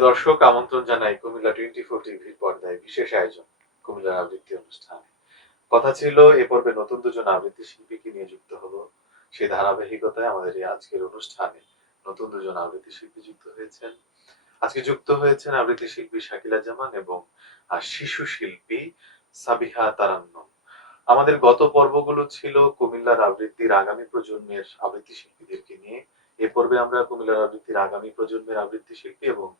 প্রিয় দর্শক, আমন্ত্রণ জানাই কুমিল্লা 24 টিভির পর্দায় বিশেষ আয়োজন কুমিল্লার আবৃত্তি অনুষ্ঠানে। কথা ছিল এ পর্বে নতুন দুজন আবৃত্তি শিল্পীকে নিয়ে যুক্ত হলো। সেই ধারাবাহিকতায় আমাদের এই আজকের অনুষ্ঠানে নতুন দুজন আবৃত্তি শিল্পী যুক্ত হয়েছেন। আজকে যুক্ত হয়েছেন আবৃত্তি শিল্পী শাকিলা জামান এবং শিশু শিল্পী সাবিহা তারান্নম। আমাদের গত পর্বগুলো ছিল কুমিল্লার আবৃত্তির আগামী প্রজন্মের আবৃত্তি শিল্পীদেরকে নিয়ে। এ পর্বে আমরা কুমিল্লার আবৃত্তির আগামী প্রজন্মের আবৃত্তি শিল্পী এবং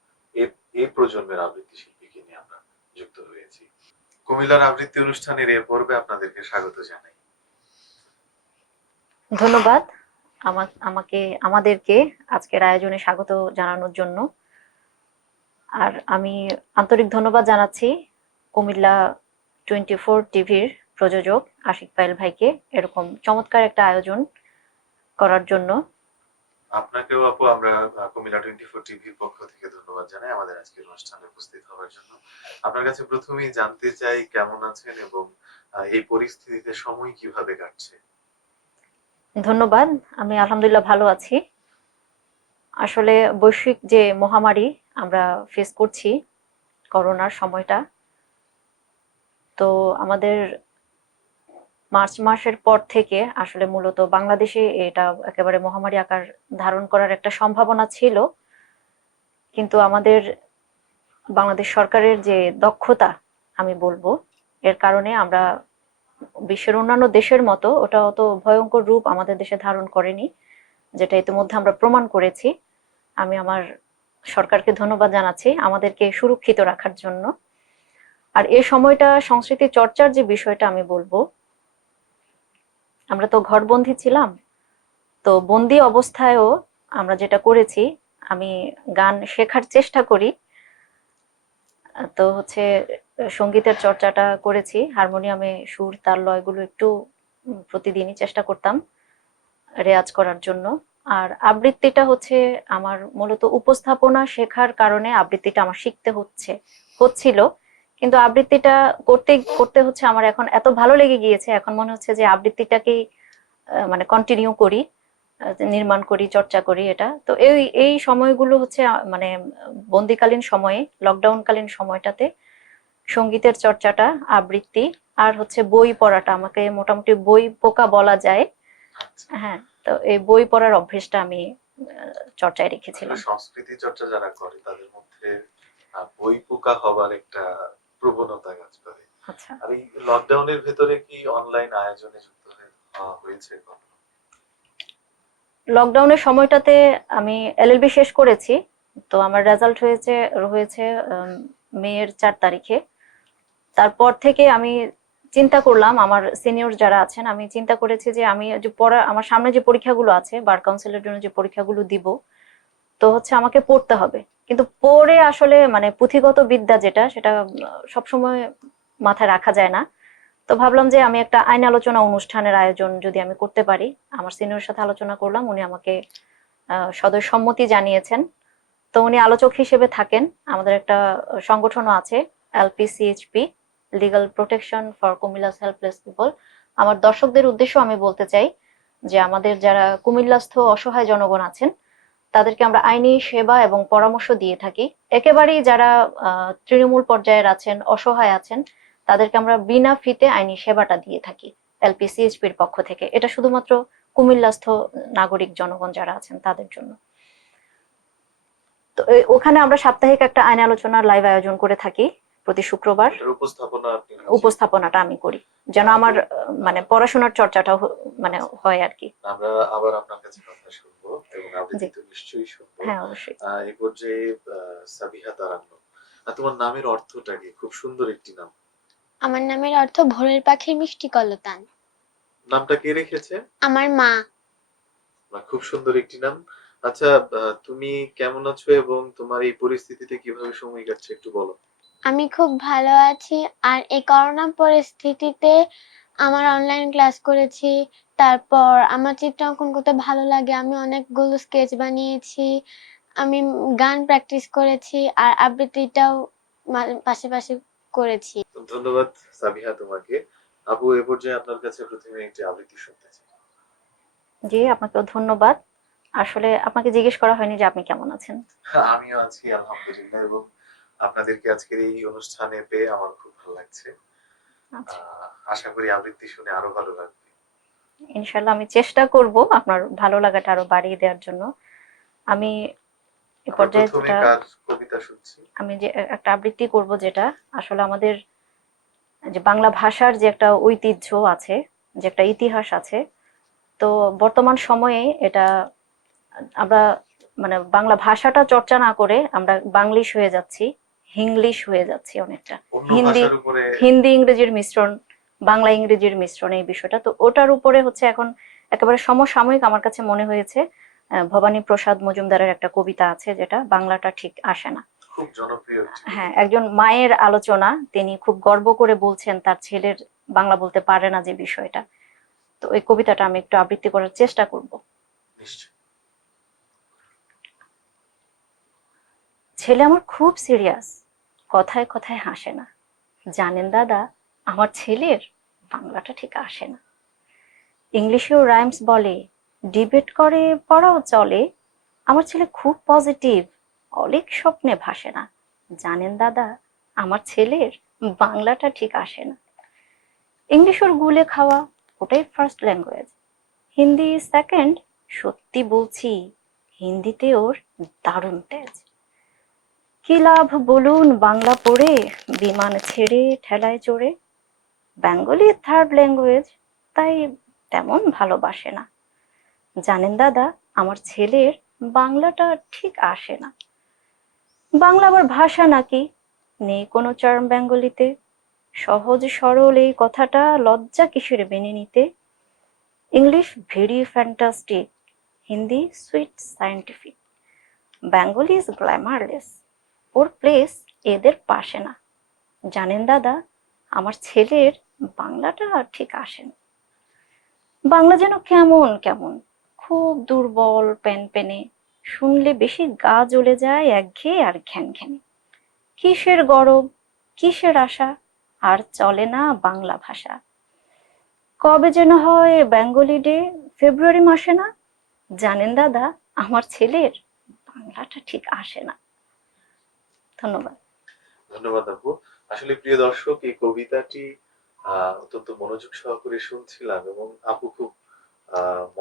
এই প্রজন্মের আবৃত্তি শিল্পীকে নিয়ে আমরা যুক্ত হয়েছি। কুমিল্লার আবৃত্তি অনুষ্ঠানের এ পর্বে আপনাদেরকে স্বাগত জানাই। ধন্যবাদ আমাদেরকে আজকের আয়োজনে স্বাগত জানানোর জন্য। আর আমি আন্তরিক ধন্যবাদ জানাচ্ছি কুমিল্লা 24 টিভির প্রযোজক আশিক পায়েল ভাইকে এরকম চমৎকার একটা আয়োজন করার জন্য। আপনাকেও আপু আমরা কুমিল্লা 24 টিভির পক্ষ থেকে ধন্যবাদ জানাই আমাদের আজকের অনুষ্ঠানে উপস্থিত হওয়ার জন্য। আপনার কাছে প্রথমেই জানতে চাই কেমন আছেন এবং এই পরিস্থিতিতে সময় কিভাবে কাটছে। ধন্যবাদ, আমি আলহামদুলিল্লাহ ভালো আছি। আসলে বৈশ্বিক যে মহামারী আমরা ফেস করছি করোনার সময়টা, তো আমাদের মার্চ মাসের পর থেকে আসলে মূলত বাংলাদেশে এটা একেবারে মহামারী আকার ধারণ করার একটা সম্ভাবনা ছিল, কিন্তু আমাদের বাংলাদেশ সরকারের যে দক্ষতা আমি বলবো, এর কারণে আমরা বিশ্বের অন্যান্য দেশের মতো ওটা অত ভয়ঙ্কর রূপ আমাদের দেশে ধারণ করেনি, যেটা ইতিমধ্যে আমরা প্রমাণ করেছি। আমি আমার সরকারকে ধন্যবাদ জানাচ্ছি আমাদেরকে সুরক্ষিত রাখার জন্য। আর এই সময়টা সংস্কৃতি চর্চার যে বিষয়টা আমি বলবো, আমরা তো ঘরবন্দি ছিলাম, তো বন্দি অবস্থায়ও আমরা যেটা করেছি, আমি গান শেখার চেষ্টা করি। তো হচ্ছে সঙ্গীতের চর্চাটা করেছি, হারমোনিয়ামে সুর তাল লয়গুলো একটু প্রতিদিনই চেষ্টা করতাম রেয়াজ করার জন্য। আর আবৃত্তিটা হচ্ছে আমার মূলত উপস্থাপনা শেখার কারণে আবৃত্তিটা আমার শিখতে হচ্ছিল, কিন্তু আবৃত্তিটা করতে করতে হচ্ছে আমার এখন এত ভালো লেগে গিয়েছে, এখন মনে হচ্ছে যে আবৃত্তিটাকেই মানে কন্টিনিউ করি, নির্মাণ করি, চর্চা করি। এটা তো এই সময়গুলো হচ্ছে মানে বন্দিকালীন সময়ে, লকডাউনকালীন সময়টাতে সঙ্গীতের চর্চাটা, আবৃত্তি আর হচ্ছে বই পড়াটা, আমাকে মোটামুটি বই পোকা বলা যায়। হ্যাঁ, তো এই বই পড়ার অভ্যেসটা আমি চর্চায় রেখেছিলাম। সংস্কৃতি চর্চা যারা করে তাদের মধ্যে বই পোকা হবার একটা প্রবণতা কাজ করে। আচ্ছা, আর এই লকডাউনের ভেতরে কি অনলাইন আয়োজনে যুক্ত হয়েছে? লকডাউনের সময়টাতে আমি এলএলবি শেষ করেছি, তো আমার রেজাল্ট হয়েছে হয়েছে মের 4 তারিখে। তারপর থেকে আমি চিন্তা করলাম, আমার সিনিয়র যারা আছেন, আমি চিন্তা করেছি যে আমি যে আমার সামনে যে পরীক্ষাগুলো আছে, বার কাউন্সিলের জন্য যে পরীক্ষাগুলো দিব, তো হচ্ছে আমাকে পড়তে হবে, কিন্তু পড়ে আসলে মানে পুঁথিগত বিদ্যা যেটা, সেটা সবসময় মাথায় রাখা যায় না। তো ভাবলাম যে আমি একটা আইন আলোচনা অনুষ্ঠানের আয়োজন যদি আমি করতে পারি। আমার সিনিয়রের সাথে আলোচনা করলাম, উনি আমাকে সদয় সম্মতি জানিয়েছেন। তো উনি আলোচক হিসেবে থাকেন। আমাদের একটা সংগঠনও আছে, LPCHP, legal protection for Comilla's helpless people. আমার দর্শকদের উদ্দেশ্য আমি বলতে চাই যে আমাদের যারা কুমিল্লাস্থ অসহায় জনগণ আছেন, তাদেরকে আমরা আইনি সেবা এবং পরামর্শ দিয়ে থাকি। একেবারেই যারা তৃণমূল পর্যায়ের আছেন, অসহায় আছেন, তাদেরকে আমরা বিনা ফিতে আইনি সেবাটা দিয়ে থাকি এলপিসিএইচপির পক্ষ থেকে। এটা শুধুমাত্র কুমিল্লাস্থ নাগরিক জনগণ যারা আছেন তাদের জন্য। তো ওখানে আমরা সাপ্তাহিক একটা আইন আলোচনার লাইভ আয়োজন করে থাকি প্রতি শুক্রবার। উপস্থাপনাটা আমি করি, যেন আমার মানে পড়াশোনার চর্চাটা মানে হয় আর কি। আমরা আবার আপনার কাছে কথা শুনবো এবং আবৃত্তি তো নিশ্চয়ই শুনবো। হ্যাঁ, অবশ্যই। এই পর্যায়ে সাবিহা তারান্নম, তোমার নামের অর্থটা কি? খুব সুন্দর একটি নাম। আমার নামের অর্থ ভোরের পাখির মিষ্টি কলতান। নামটা কে রেখেছে? আমার মা। খুব সুন্দর একটি নাম। আচ্ছা, তুমি কেমন আছো এবং তোমার এই পরিস্থিতিতে কিভাবে সময় কাটছে একটু বলো। আমি খুব ভালো আছি। আর এই করোনা পরিস্থিতিতে আমার অনলাইন ক্লাস করেছি, তারপর আমার চিত্রাঙ্কন করতে ভালো লাগে, আমি অনেকগুলো স্কেচ বানিয়েছি, আমি গান প্র্যাকটিস করেছি, আর আবৃত্তিটাও পাশাপাশি করেছি। ধন্যবাদ সাবিহা তোমাকে। আপু, এ পর্যায়ে আপনার কাছে প্রথমে একটি আবৃত্তি শুনতে চাই। জি, আপনাকেও ধন্যবাদ। আসলে আপনাকে জিজ্ঞেস করা হয়নি যে আপনি কেমন আছেন। আমিও আছি আলহামদুলিল্লাহ, এবং আপনাদেরকে আজকের এই অনুষ্ঠানে পেয়ে আমার খুব ভালো লাগছে। আচ্ছা, আশা করি আবৃত্তি শুনে আরো ভালো লাগবে। ইনশাল্লাহ আমি চেষ্টা করব আপনার ভালো লাগাটা আরো বাড়িয়ে দেওয়ার জন্য। আমি এ আমরা পর্যায়ে প্রথমে যেটা কার কবিতা শুনছি? আমি যে একটা আবৃত্তি করব, যেটা আসলে আমাদের যে বাংলা ভাষার যে একটা ঐতিহ্য আছে, যে একটা ইতিহাস আছে, তো বর্তমান সময়ে এটা আমরা মানে বাংলা ভাষাটা চর্চা না করে আমরা বাংলিশ হয়ে যাচ্ছি, হিংলিশ হয়ে যাচ্ছি অনেকটা। অন্য হিন্দি ভাষার উপরে। হিন্দি ইংরেজির মিশ্রণ, বাংলা ইংরেজির মিশ্রণ, এই বিষয়টা তো ওটার উপরে হচ্ছে এখন একেবারে সমসাময়িক আমার কাছে মনে হয়েছে। ভবানী প্রসাদ মজুমদারের একটা কবিতা আছে যেটা বাংলাটা ঠিক আসে না। খুব জনপ্রিয় একটি হ্যাঁ, কবিতা। একজন মায়ের আলোচনা, তিনি খুব গর্ব করে বলছেন তার ছেলের বাংলা বলতে পারে না যে বিষয়টা। তো ওই কবিতাটা আমি একটু আবৃত্তি করার চেষ্টা করব। নিশ্চয়। ছেলে আমার খুব সিরিয়াস, কথায় কথায় হাসে না। জানেন দাদা, আমার ছেলের বাংলাটা ঠিক আসে না। ইংলিশেও রাইমস বলে, ডিবেট করে, পড়াও চলে। আমার ছেলে খুব পজিটিভ, অনেক স্বপ্নে ভাসে না। জানেন দাদা, আমার ছেলের বাংলাটা ঠিক আসে না। ইংলিশ ওর গুলে খাওয়া, ওটাই ফার্স্ট ল্যাঙ্গুয়েজ। হিন্দি সেকেন্ড, সত্যি বলছি, হিন্দিতে ওর দারুণ তেজ। কি লাভ বলুন বাংলা পড়ে, বিমান ছেড়ে ঠেলায় চড়ে। বেঙ্গলি থার্ড ল্যাঙ্গুয়েজ, তাই তেমন ভালোবাসে না। জানেন দাদা, আমার ছেলের বাংলাটা ঠিক আসে না। বাংলা আবার ভাষা নাকি, নেই কোনো চার্ম বেঙ্গলিতে। সহজ সরল এই কথাটা লজ্জা কিসের মেনে নিতে। English very fantastic, Hindi sweet scientific, Bengali is glamourless, or place এদের পাশে না। জানেন দাদা, আমার ছেলের বাংলাটা ঠিক আসে না। বাংলা যেন কেমন কেমন, খুব দুর্বল প্যানপ্যানে, শুনলে বেশি গা জ্বলে যায় একঘেয়ে আর ঘ্যানঘ্যানে। কিসের গরব, কিসের আশা, আর চলে না বাংলা ভাষা। কবে যেন হয় বেঙ্গলি ডে, ফেব্রুয়ারি মাসে না। জানেন দাদা, আমার ছেলের বাংলাটা ঠিক আসে না। ধন্যবাদ। ধন্যবাদ আপু। আসলে প্রিয় দর্শক, এই কবিতাটি অত্যন্ত মনোযোগ সহকারে শুনছিলাম, এবং আপু খুব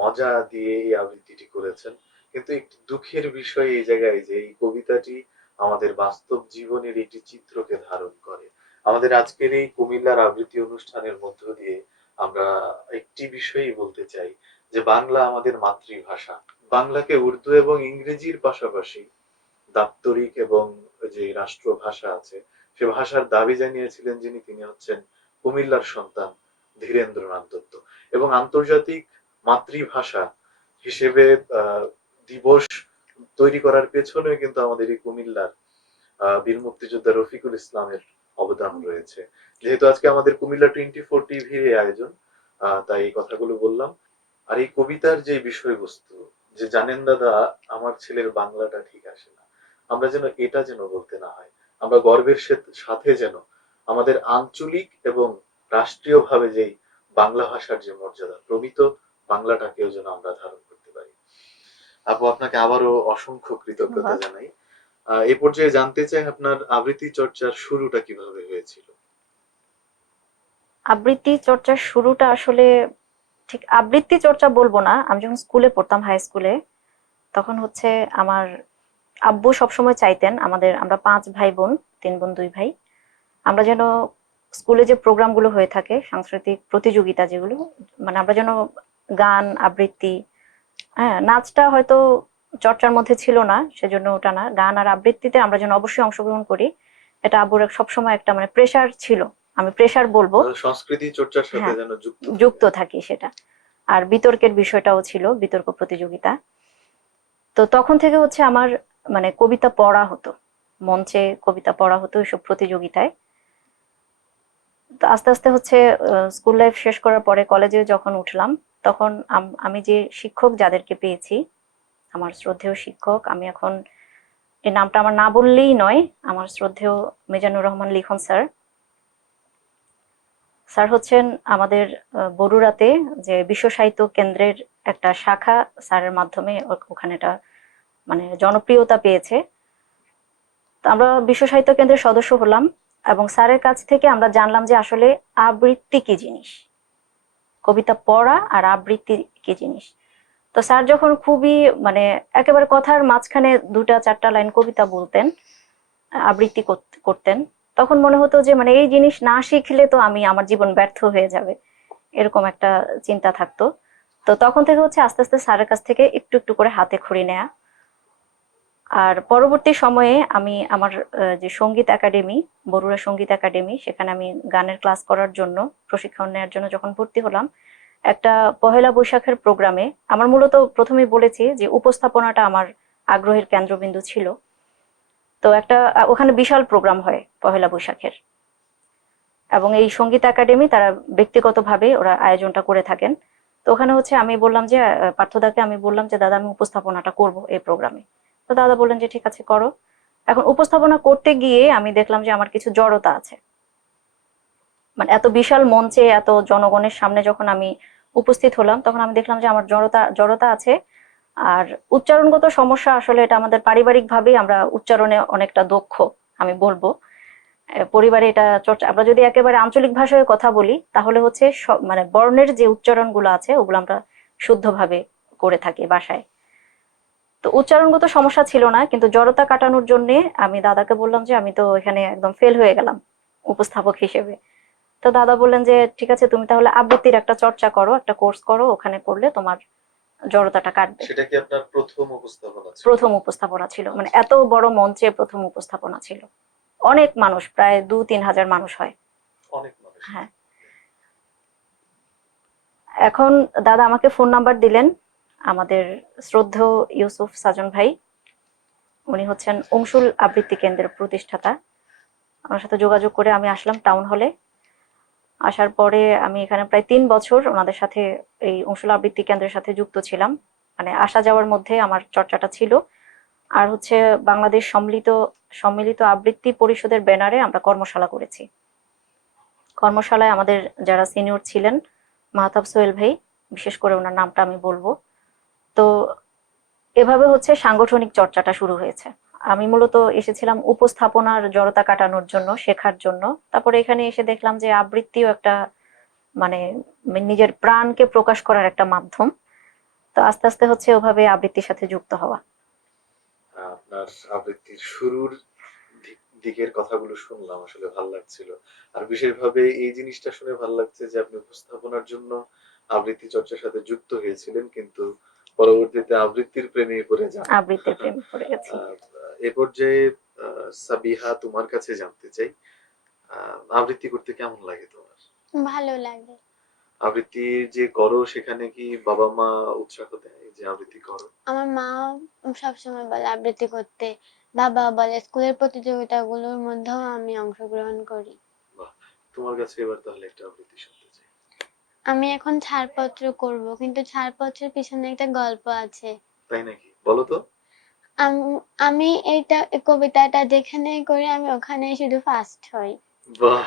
মজা দিয়ে এই আবৃত্তিটি করেছেন। কিন্তু একটি দুঃখের বিষয় এই জায়গায় যে এই কবিতাটি আমাদের বাস্তব জীবনের একটি চিত্রকে ধারণ করে। আমাদের আজকের এই কুমিল্লার আবৃত্তি অনুষ্ঠানের মধ্য দিয়ে আমরা একটি বিষয়ই বলতে চাই, যে বাংলা আমাদের মাতৃভাষা। বাংলাকে উর্দু এবং ইংরেজির পাশাপাশি দাপ্তরিক এবং যে রাষ্ট্রভাষা আছে, সে ভাষার দাবি জানিয়েছিলেন যিনি, তিনি হচ্ছেন কুমিল্লার সন্তান ধীরেন্দ্রনাথ দত্ত। এবং আন্তর্জাতিক মাতৃভাষা হিসেবে দিবস তৈরি করার পেছনে কিন্তু আমাদের এই কুমিল্লার বীর মুক্তিযোদ্ধা রফিকুল ইসলামের অবদান রয়েছে। যেহেতু আজকে আমাদের কুমিল্লা 24 টিভির এই আয়োজন, তাই এই কথাগুলো বললাম। আর এই কবিতার যে বিষয়বস্তু, যে জানেন দাদা, আমার ছেলের বাংলাটা ঠিক আসে না, আমরা যেন এটা যেন বলতে না হয়। আমরা গর্বের সাথে যেন আমাদের আঞ্চলিক এবং রাষ্ট্রীয় ভাবে যেই বাংলা ভাষার যে মর্যাদা, প্রমিত বাংলাটাকেও যেন আমরা ধারণ করতে পারি। আপু, আপনাকে আবারও অসংখ্য কৃতজ্ঞতা ধন্যবাদ। জানাই। এ পর্যায়ে জানতে চাই আপনার আবৃত্তি চর্চার শুরুটা কিভাবে হয়েছিল? আবৃত্তি চর্চার শুরুটা আসলে ঠিক আবৃত্তি চর্চা বলবো না, আমি যখন স্কুলে পড়তাম, হাই স্কুলে, তখন হচ্ছে আমার আব্বু সবসময় চাইতেন আমরা 5 ভাই বোন, 3 বোন 2 ভাই, আমরা যেন স্কুলে যে প্রোগ্রামগুলো হয়ে থাকে, সাংস্কৃতিক প্রতিযোগিতা যেগুলো, মানে আমরা যেন গান আবৃত্তি, হ্যাঁ নাচটা হয়তো চর্চার মধ্যে ছিল না, সেজন্য ওটা না, গান আর আবৃত্তিতে আমরা যেন অবশ্যই অংশগ্রহণ করি। এটা আব্বুর সবসময় একটা মানে প্রেশার ছিল, আমি প্রেশার বলবো। সংস্কৃতি চর্চার সাথে হ্যাঁ, যেন যুক্ত যুক্ত থাকে। থাকি সেটা। আর বিতর্কের বিষয়টাও ছিল, বিতর্ক প্রতিযোগিতা। তো তখন থেকে হচ্ছে আমার মানে কবিতা পড়া হতো, মঞ্চে কবিতা পড়া হতো এসব প্রতিযোগিতায়। তো আস্তে আস্তে হচ্ছে স্কুল লাইফ শেষ করার পরে কলেজে যখন উঠলাম, তখন আমি যে শিক্ষক যাদেরকে পেয়েছি, আমার শ্রদ্ধেয় শিক্ষক, আমি এখন এই নামটা আমার না বললেই নয়, আমার শ্রদ্ধেয় মিজানুর রহমান লিখন স্যার। স্যার হচ্ছেন আমাদের বরুড়াতে যে বিশ্ব সাহিত্য কেন্দ্রের একটা শাখা স্যারের মাধ্যমে ওখানে এটা মানে জনপ্রিয়তা পেয়েছে। তো আমরা বিশ্ব সাহিত্য কেন্দ্রের সদস্য হলাম এবং স্যারের কাছ থেকে আমরা জানলাম যে আসলে আবৃত্তি কি জিনিস, কবিতা পড়া আর আবৃত্তি কি জিনিস। তো স্যার যখন খুবই মানে একেবারে কথার মাঝখানে 2-4টা লাইন কবিতা বলতেন, আবৃত্তি করতেন, তখন মনে হতো যে মানে এই জিনিস না শিখলে তো আমি আমার জীবন ব্যর্থ হয়ে যাবে, এরকম একটা চিন্তা থাকতো। তো তখন থেকে হচ্ছে আস্তে আস্তে স্যারের কাছ থেকে একটু একটু করে হাতে খড়ি নেয়া। আর পরবর্তী সময়ে আমি আমার যে সঙ্গীত একাডেমি, বরুড়া সঙ্গীত একাডেমি, সেখানে আমি গানের ক্লাস করার জন্য, প্রশিক্ষণ নেওয়ার জন্য যখন ভর্তি হলাম, একটা পহেলা বৈশাখের প্রোগ্রামে আমার মূলত প্রথমেই বলেছি যে উপস্থাপনাটা আমার আগ্রহের কেন্দ্রবিন্দু ছিল। তো একটা ওখানে বিশাল প্রোগ্রাম হয় পহেলা বৈশাখের, এবং এই সঙ্গীত একাডেমি তারা ব্যক্তিগতভাবে ওরা আয়োজনটা করে থাকেন। তো ওখানে হচ্ছে আমি বললাম যে পার্থদাকে আমি বললাম যে দাদা আমি উপস্থাপনাটা করব এই প্রোগ্রামে। তো দাদা বললেন যে ঠিক আছে করো। এখন উপস্থাপনা করতে গিয়ে আমি দেখলাম যে আমার কিছু জড়তা আছে, মানে এত বিশাল মঞ্চে এত জনগণের সামনে যখন আমি উপস্থিত হলাম তখন আমি দেখলাম যে আমার জড়তা আছে। আর উচ্চারণগত সমস্যা, আসলে এটা আমাদের পারিবারিক ভাবেই আমরা উচ্চারণে অনেকটা দক্ষ, আমি বলবো। পরিবারে এটা চর্চা, আমরা যদি একেবারে আঞ্চলিক ভাষায় কথা বলি তাহলে হচ্ছে মানে বর্ণের যে উচ্চারণগুলো আছে ওগুলো আমরা শুদ্ধভাবে করে থাকি বাসায়। তো উচ্চারণগত সমস্যা ছিল না, কিন্তু জড়তা কাটানোর জন্য আমি দাদাকে বললাম যে আমি তো এখানে একদম ফেল হয়ে গেলাম উপস্থাপক হিসেবে। তো দাদা বললেন যে ঠিক আছে তুমি তাহলে আবৃত্তির একটা চর্চা করো, একটা কোর্স করো, ওখানে করলে তোমার জড়তাটা কাটবে। সেটা কি আপনার প্রথম উপস্থাপনা ছিল? প্রথম উপস্থাপনা ছিল, মানে এত বড় মঞ্চে প্রথম উপস্থাপনা ছিল। অনেক মানুষ, প্রায় 2-3 হাজার মানুষ হয়। অনেক মানুষ। হ্যাঁ। এখন দাদা আমাকে ফোন নাম্বার দিলেন আমাদের শ্রদ্ধেয় ইউসুফ সাজন ভাই, উনি হচ্ছেন অংশুল আবৃত্তি কেন্দ্রের প্রতিষ্ঠাতা। ওনার সাথে যোগাযোগ করে আমি আসলাম টাউন হলে। আসার পরে আমি এখানে প্রায় 3 বছর ওনাদের সাথে, এই অংশুল আবৃত্তি কেন্দ্রের সাথে যুক্ত ছিলাম। মানে আসা যাওয়ার মধ্যে আমার চর্চাটা ছিল। আর হচ্ছে বাংলাদেশ সম্মিলিত আবৃত্তি পরিষদের ব্যানারে আমরা কর্মশালা করেছি। কর্মশালায় আমাদের যারা সিনিয়র ছিলেন, মাহতাব সোহেল ভাই, বিশেষ করে ওনার নামটা আমি বলবো। তো এভাবে হচ্ছে সাংগঠনিক চর্চাটা শুরু হয়েছে। আমি মূলত এসেছিলাম উপস্থাপনার জড়তা কাটানোর জন্য, শেখার জন্য। তারপরে এখানে এসে দেখলাম যে আবৃত্তিও একটা মানে নিজের প্রাণকে প্রকাশ করার একটা মাধ্যম। তো আস্তে আস্তে হচ্ছে ওভাবে আবৃত্তির সাথে যুক্ত হওয়া। আপনার আবৃত্তির শুরুর দিকের কথাগুলো শুনলাম, আসলে ভালো লাগছিল। আর বিশেষভাবে এই জিনিসটা শুনে ভালো লাগছে যে আপনি উপস্থাপনার জন্য আবৃত্তি চর্চার সাথে যুক্ত হয়েছিলেন, কিন্তু পরবর্তীতে আবৃত্তির প্রেমে পড়ে যান। আবৃত্তির প্রেমে পড়ে গেছি। এ পর্যায়ে সাবিহা, তোমার কাছে জানতে চাই, আবৃত্তি করতে কেমন লাগে তোমার? ভালো লাগে। আবৃত্তি যে করো সেখানে কি বাবা মা উৎসাহ দেয় যে আবৃত্তি করো? আমার মা সবসময় বলে আবৃত্তি করতে, বাবা বলে স্কুলের প্রতিযোগিতাগুলোর মধ্যেও আমি অংশগ্রহণ করি। বাহ, তোমার কাছে এবার তাহলে একটা আবৃত্তি শুনতে চাই। আমি এখন ছাড়পত্র করব, কিন্তু ছাড়পত্রের পিছনে একটা গল্প আছে। তাই নাকি? বলো তো। আমি এই কবিতাটা যেখানে করি আমি ওখানেই শুধু ফার্স্ট হই। বাহ!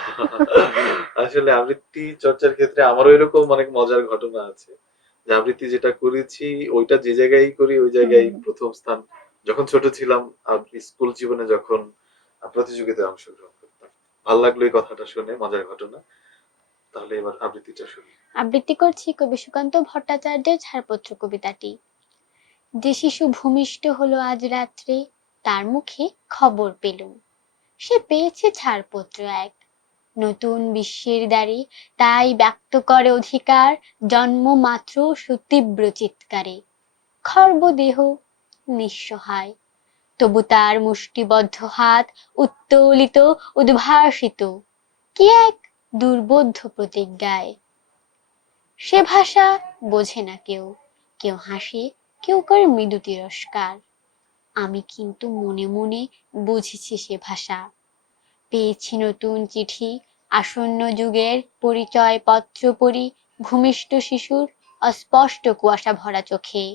আসলে আবৃত্তি চর্চার ক্ষেত্রে আমারও এরকম অনেক মজার ঘটনা আছে। যে আবৃত্তি যেটা করেছি ওইটা যে জায়গায় করি ওই জায়গায় প্রথম স্থান। যখন ছোট ছিলাম, স্কুল জীবনে যখন প্রতিযোগিতায় অংশগ্রহণ করতাম। ভাল লাগলো এই কথাটা শুনে, মজার ঘটনা। তাহলে এবার আবৃত্তিটা শুনি। আবৃত্তি করছি কবি সুকান্ত ভট্টাচার্যের ছাড়পত্র কবিতাটি। যে শিশু ভূমিষ্ঠ হলো আজ রাত্রে, তার মুখে খবর পেলুম, সে পেয়েছে ছাড়পত্র এক। নতুন বিশ্বের দ্বারে তাই ব্যক্ত করে অধিকার, জন্ম মাত্র সুতীব্র চিৎকারে। খর্ব দেহ নিঃসহায়, তবু তার মুষ্টিবদ্ধ হাত উত্তোলিত উদ্ভাসিত কি এক দুর্বোধ্য প্রতিজ্ঞায়। সে ভাষা বোঝে না কেউ, কেউ হাসে, কেউ করে মৃদু তিরস্কার। আমি কিন্তু মনে মনে বুঝেছি সে ভাষা। পেয়েছি নতুন চিঠি, আসন্ন যুগের পরিচয় পত্র পড়ি ভূমিষ্ঠ শিশুর অস্পষ্ট কুয়াশা ভরা চোখে।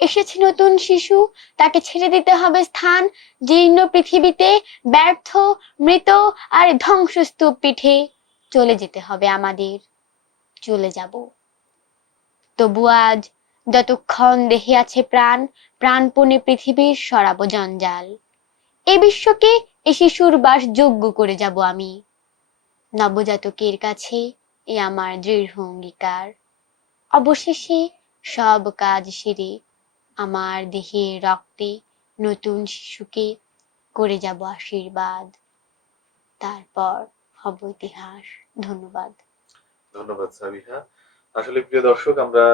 এসেছে নতুন শিশু, তাকে ছেড়ে দিতে হবে স্থান জীর্ণ পৃথিবীতে, ব্যর্থ মৃত আর ধ্বংসস্তূপ পিঠে। চলে যেতে হবে আমাদের, চলে যাব। তবু আজ যতক্ষণ দেহে আছে প্রাণ, প্রাণপণে পৃথিবীর সরাবো জঞ্জাল। এ বিশ্বকে এ শিশুর বাসযোগ্য করে যাব আমি। নবজাতকের কাছে এ আমার দৃঢ় অঙ্গীকার। অবশেষে সব কাজ সেরে আমার দেহে রক্তে নতুন শিশুকে করে যাব আশীর্বাদ। তারপর হব ইতিহাস। ধন্যবাদ। ধন্যবাদ সাবিহা। আসলে প্রিয় দর্শক, আমরা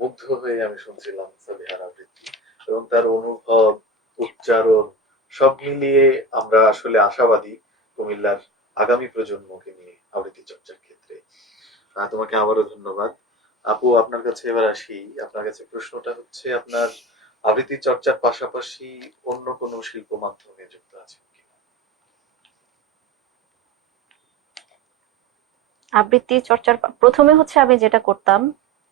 মুগ্ধ হয়ে আমি শুনছিলাম সাবিহার আবৃত্তি এবং তার অনুভব, উচ্চারণ সব মিলিয়ে আমরা আসলে আশাবাদী কুমিল্লার আগামী প্রজন্মকে নিয়ে আবৃত্তি চর্চার ক্ষেত্রে। তোমাকে আবারও ধন্যবাদ। আপু, আপনার কাছে এবার আসি। আপনার কাছে প্রশ্নটা হচ্ছে, আপনার আবৃত্তি চর্চার পাশাপাশি অন্য কোনো শিল্প মাধ্যমে যুক্ত আছেন কিনা? আবৃত্তি চর্চার প্রথমে হচ্ছে আমি যেটা করতাম,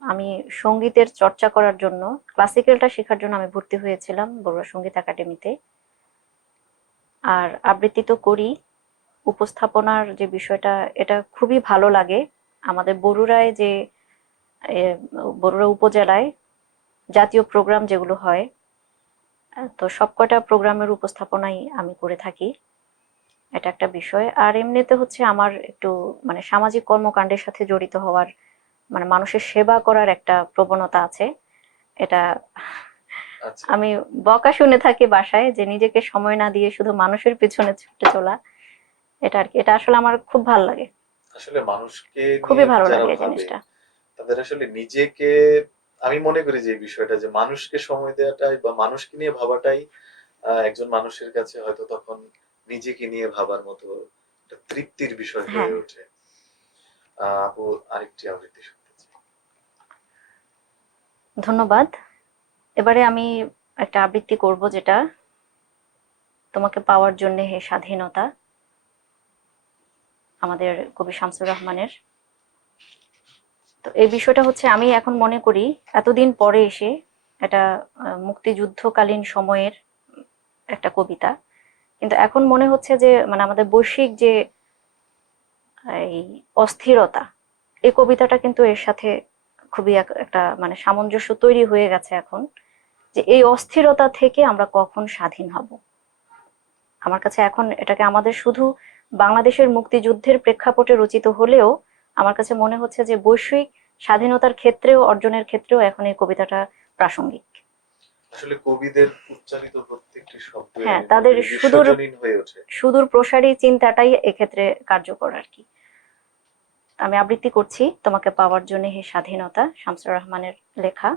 আমি সঙ্গীতের চর্চা করার জন্য, ক্লাসিক্যালটা শেখার জন্য আমি ভর্তি হয়েছিলাম বড়ুয়া সঙ্গীত একাডেমিতে। আর আবৃত্তি তো করি, উপস্থাপনার যে বিষয়টা, এটা খুবই ভালো লাগে। আমাদের বরুড়ায় যে বরুড়া উপজেলায় জাতীয় প্রোগ্রাম যেগুলো হয়, তো সবকটা প্রোগ্রামের উপস্থাপনাই আমি করে থাকি। এটা একটা বিষয়। আর এমনিতে হচ্ছে আমার একটু মানে সামাজিক কর্মকাণ্ডের সাথে জড়িত হওয়ার, মানে মানুষের সেবা করার একটা প্রবণতা আছে। এটা আচ্ছা, আমি বকা শুনে থাকি বাসায়, যে নিজেকে সময় না দিয়ে শুধু মানুষের পিছনে ছুটে চলা। এটা আর কি, এটা আসলে আমার খুব ভালো লাগে, আসলে মানুষকে খুবই নিয়ে ভালো যারা লাগে এই ভাবে জিনিসটা। তাদের আসলে নিজেকে, আমি মনে করি যে এই বিষয়টা, যে মানুষকে সময় দেওয়াটাই বা মানুষকে নিয়ে ভাবাটাই একজন মানুষের কাছে হয়তো তখন নিজেকে নিয়ে ভাবার মতো একটা তৃপ্তির বিষয় হ্যাঁ, হয়ে ওঠে। আপু, আরেকটি আবৃত্তি শুনতে চাই। ধন্যবাদ। এবারে আমি একটা আবৃত্তি করব, যেটা তোমাকে পাওয়ার জন্য হে স্বাধীনতা, আমাদের কবি শামসুর রহমানের। তো এই বিষয়টা হচ্ছে, আমি এখন মনে করি এতদিন পরে এসে এটা মুক্তিযুদ্ধকালীন সময়ের একটা কবিতা, কিন্তু এখন মনে হচ্ছে যে মানে আমাদের বৈশ্বিক যে এই অস্থিরতা, এই কবিতাটা কিন্তু এর সাথে খুবই একটা মানে সামঞ্জস্য তৈরি হয়ে গেছে এখন, যে এই অস্থিরতা থেকে আমরা কখন স্বাধীন হব। আমার কাছে এখন এটাকে আমাদের শুধু বাংলাদেশের মুক্তিযুদ্ধের প্রেক্ষাপটে রচিত হলেও আমার কাছে মনে হচ্ছে যে বৈশ্বিক স্বাধীনতার ক্ষেত্রেও, অর্জনের ক্ষেত্রেও এখন এই কবিতাটা প্রাসঙ্গিক। আসলে কবিদের উচ্চারিত প্রত্যেকটি শব্দ হ্যাঁ, আমি মনে তাদের করি সুদূর বিশ্বজনীন হয়ে ওঠে। সুদূর প্রসারী চিন্তাটাই এক্ষেত্রে কার্যকর আর কি। আমি আবৃত্তি করছি তোমাকে পাওয়ার জন্য হে স্বাধীনতা, শামসুর রহমানের লেখা।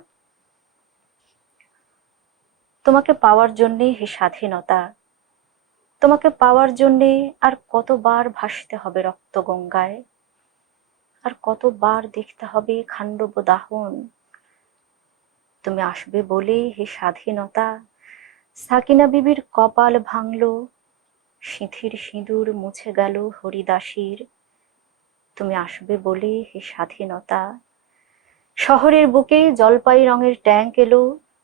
তোমাকে পাওয়ার জন্যে হে স্বাধীনতা, তোমাকে পাওয়ার জন্যে আর কতবার ভাসতে হবে রক্ত গঙ্গায়, আর কতবার দেখতে হবে খান্ডব দাহন। তুমি আসবে বলে হে স্বাধীনতা, সাকিনা বিবির কপাল ভাঙল, সিঁথির সিঁদুর মুছে গেল হরিদাসীর। তুমি আসবে বলে হে স্বাধীনতা, শহরের বুকে জলপাই রঙের ট্যাঙ্ক এলো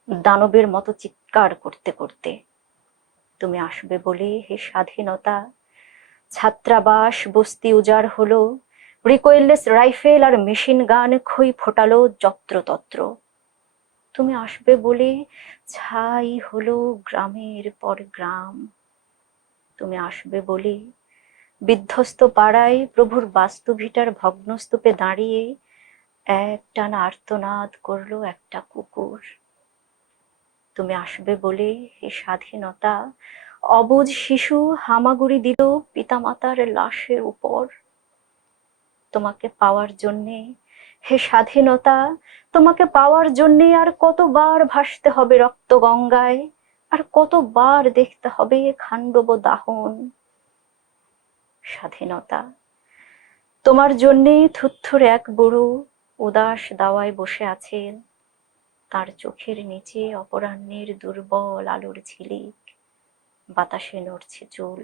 দানবের মতো চিৎকার করতে করতে। তুমি আসবে বলে হে স্বাধীনতা, ছাত্রাবাস বস্তি উজাড় হলো, রিকোয়েললেস রাইফেল আর মেশিন গান খই ফোটালো যত্রতত্র। তুমি আসবে বলে ছাই হলো গ্রামের পর গ্রাম। তুমি আসবে বলে বিধ্বস্ত পাড়ায় প্রভুর বাস্তুভিটার ভগ্নস্তূপে দাঁড়িয়ে একটানা আর্তনাদ করলো একটা কুকুর। তুমি আসবে বলে হে স্বাধীনতা, অবুঝ শিশু হামাগুড়ি দিল পিতামাতার লাশের উপর। তোমাকে পাওয়ার জন্যে হে স্বাধীনতা, তোমাকে পাওয়ার জন্যে আর কতবার ভাসতে হবে রক্ত গঙ্গায়, আর কতবার দেখতে হবে খান্ডব দাহন। স্বাধীনতা, তোমার জন্যে থুরথুর এক বুড়ো উদাস দাওয়ায় বসে আছেন, তার চোখের নিচে অপরাহ্নের দুর্বল আলোর ঝিলিক, বাতাসে নড়ছে চুল।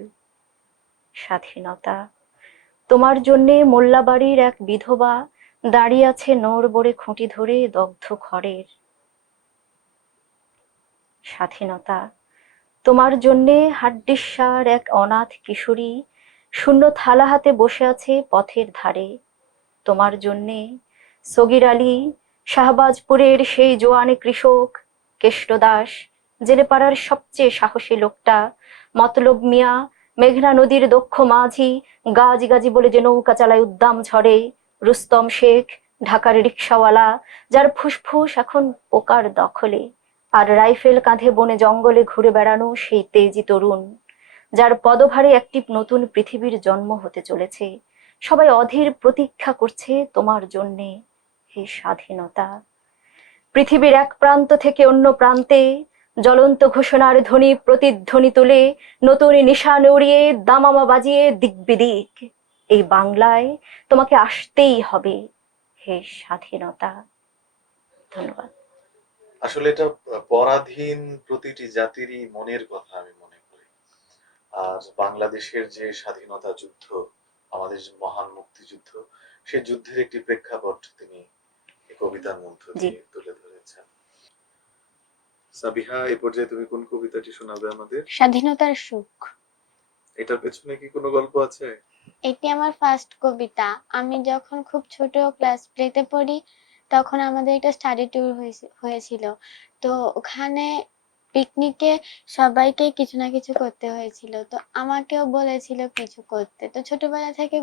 স্বাধীনতা, তোমার জন্যে মোল্লাবাড়ির এক বিধবা দাঁড়িয়ে আছে নড়বড়ে খুঁটি ধরে দগ্ধ ঘরের। স্বাধীনতা, তোমার জন্যে হাড্ডিসার এক অনাথ কিশোরী শূন্য থালা হাতে বসে আছে পথের ধারে। তোমার জন্যে সগির আলী শাহবাজপুরের সেই জোয়ানে কৃষক কেষ্ট দাস, জেলেপাড়ার সবচেয়ে সাহসী লোকটা, মতলব মিয়া, মেঘনা নদীর দক্ষ মাঝি, গাজি গাজি বলে যে নৌকা চালায় উদ্দাম ঝড়ে, রুস্তম শেখ, ঢাকার রিক্সাওয়ালা, যার ফুসফুস এখন পোকার দখলে, আর রাইফেল কাঁধে বনে জঙ্গলে ঘুরে বেড়ানো সেই তেজি তরুণ, যার পদভারে একটি নতুন পৃথিবীর জন্ম হতে চলেছে। সবাই অধীর প্রতীক্ষা করছে তোমার জন্যে, হে স্বাধীনতা। পৃথিবীর এক প্রান্ত থেকে অন্য প্রান্তে জ্বলন্ত ঘোষণার ধ্বনি প্রতিধ্বনি তুলে নতুন নিশান উড়িয়ে দামামা বাজিয়ে দিক বিদিক, এই বাংলায় তোমাকে আসতেই হবে, হে স্বাধীনতা। ধন্যবাদ। আসলে এটা পরাধীন প্রতিটি জাতিরই মনের কথা আমি মনে করি। আর বাংলাদেশের যে স্বাধীনতা যুদ্ধ, আমাদের যে মহান মুক্তিযুদ্ধ, সেই যুদ্ধের একটি প্রেক্ষাপট তিনি এই কবিতার মধ্য জি। দিয়ে তুলে ধরেছেন। সাবিহা, এই পর্যায়ে তুমি কোন কবিতাটি শোনাবে আমাদের? স্বাধীনতার সুখ। এটার পেছনে কি কোনো গল্প আছে? এটি আমার ফার্স্ট কবিতা। আমি যখন খুব ছোট ক্লাস প্লেতে পড়ি, তখন আমাদের একটা স্টাডি ট্যুর হয়েছিল। তো ওখানে পিকনিকে সবাইকে কিছু না কিছু করতে হয়েছিল। তো আমাকেও বলেছিল কিছু করতে। তো ছোটবেলা থেকে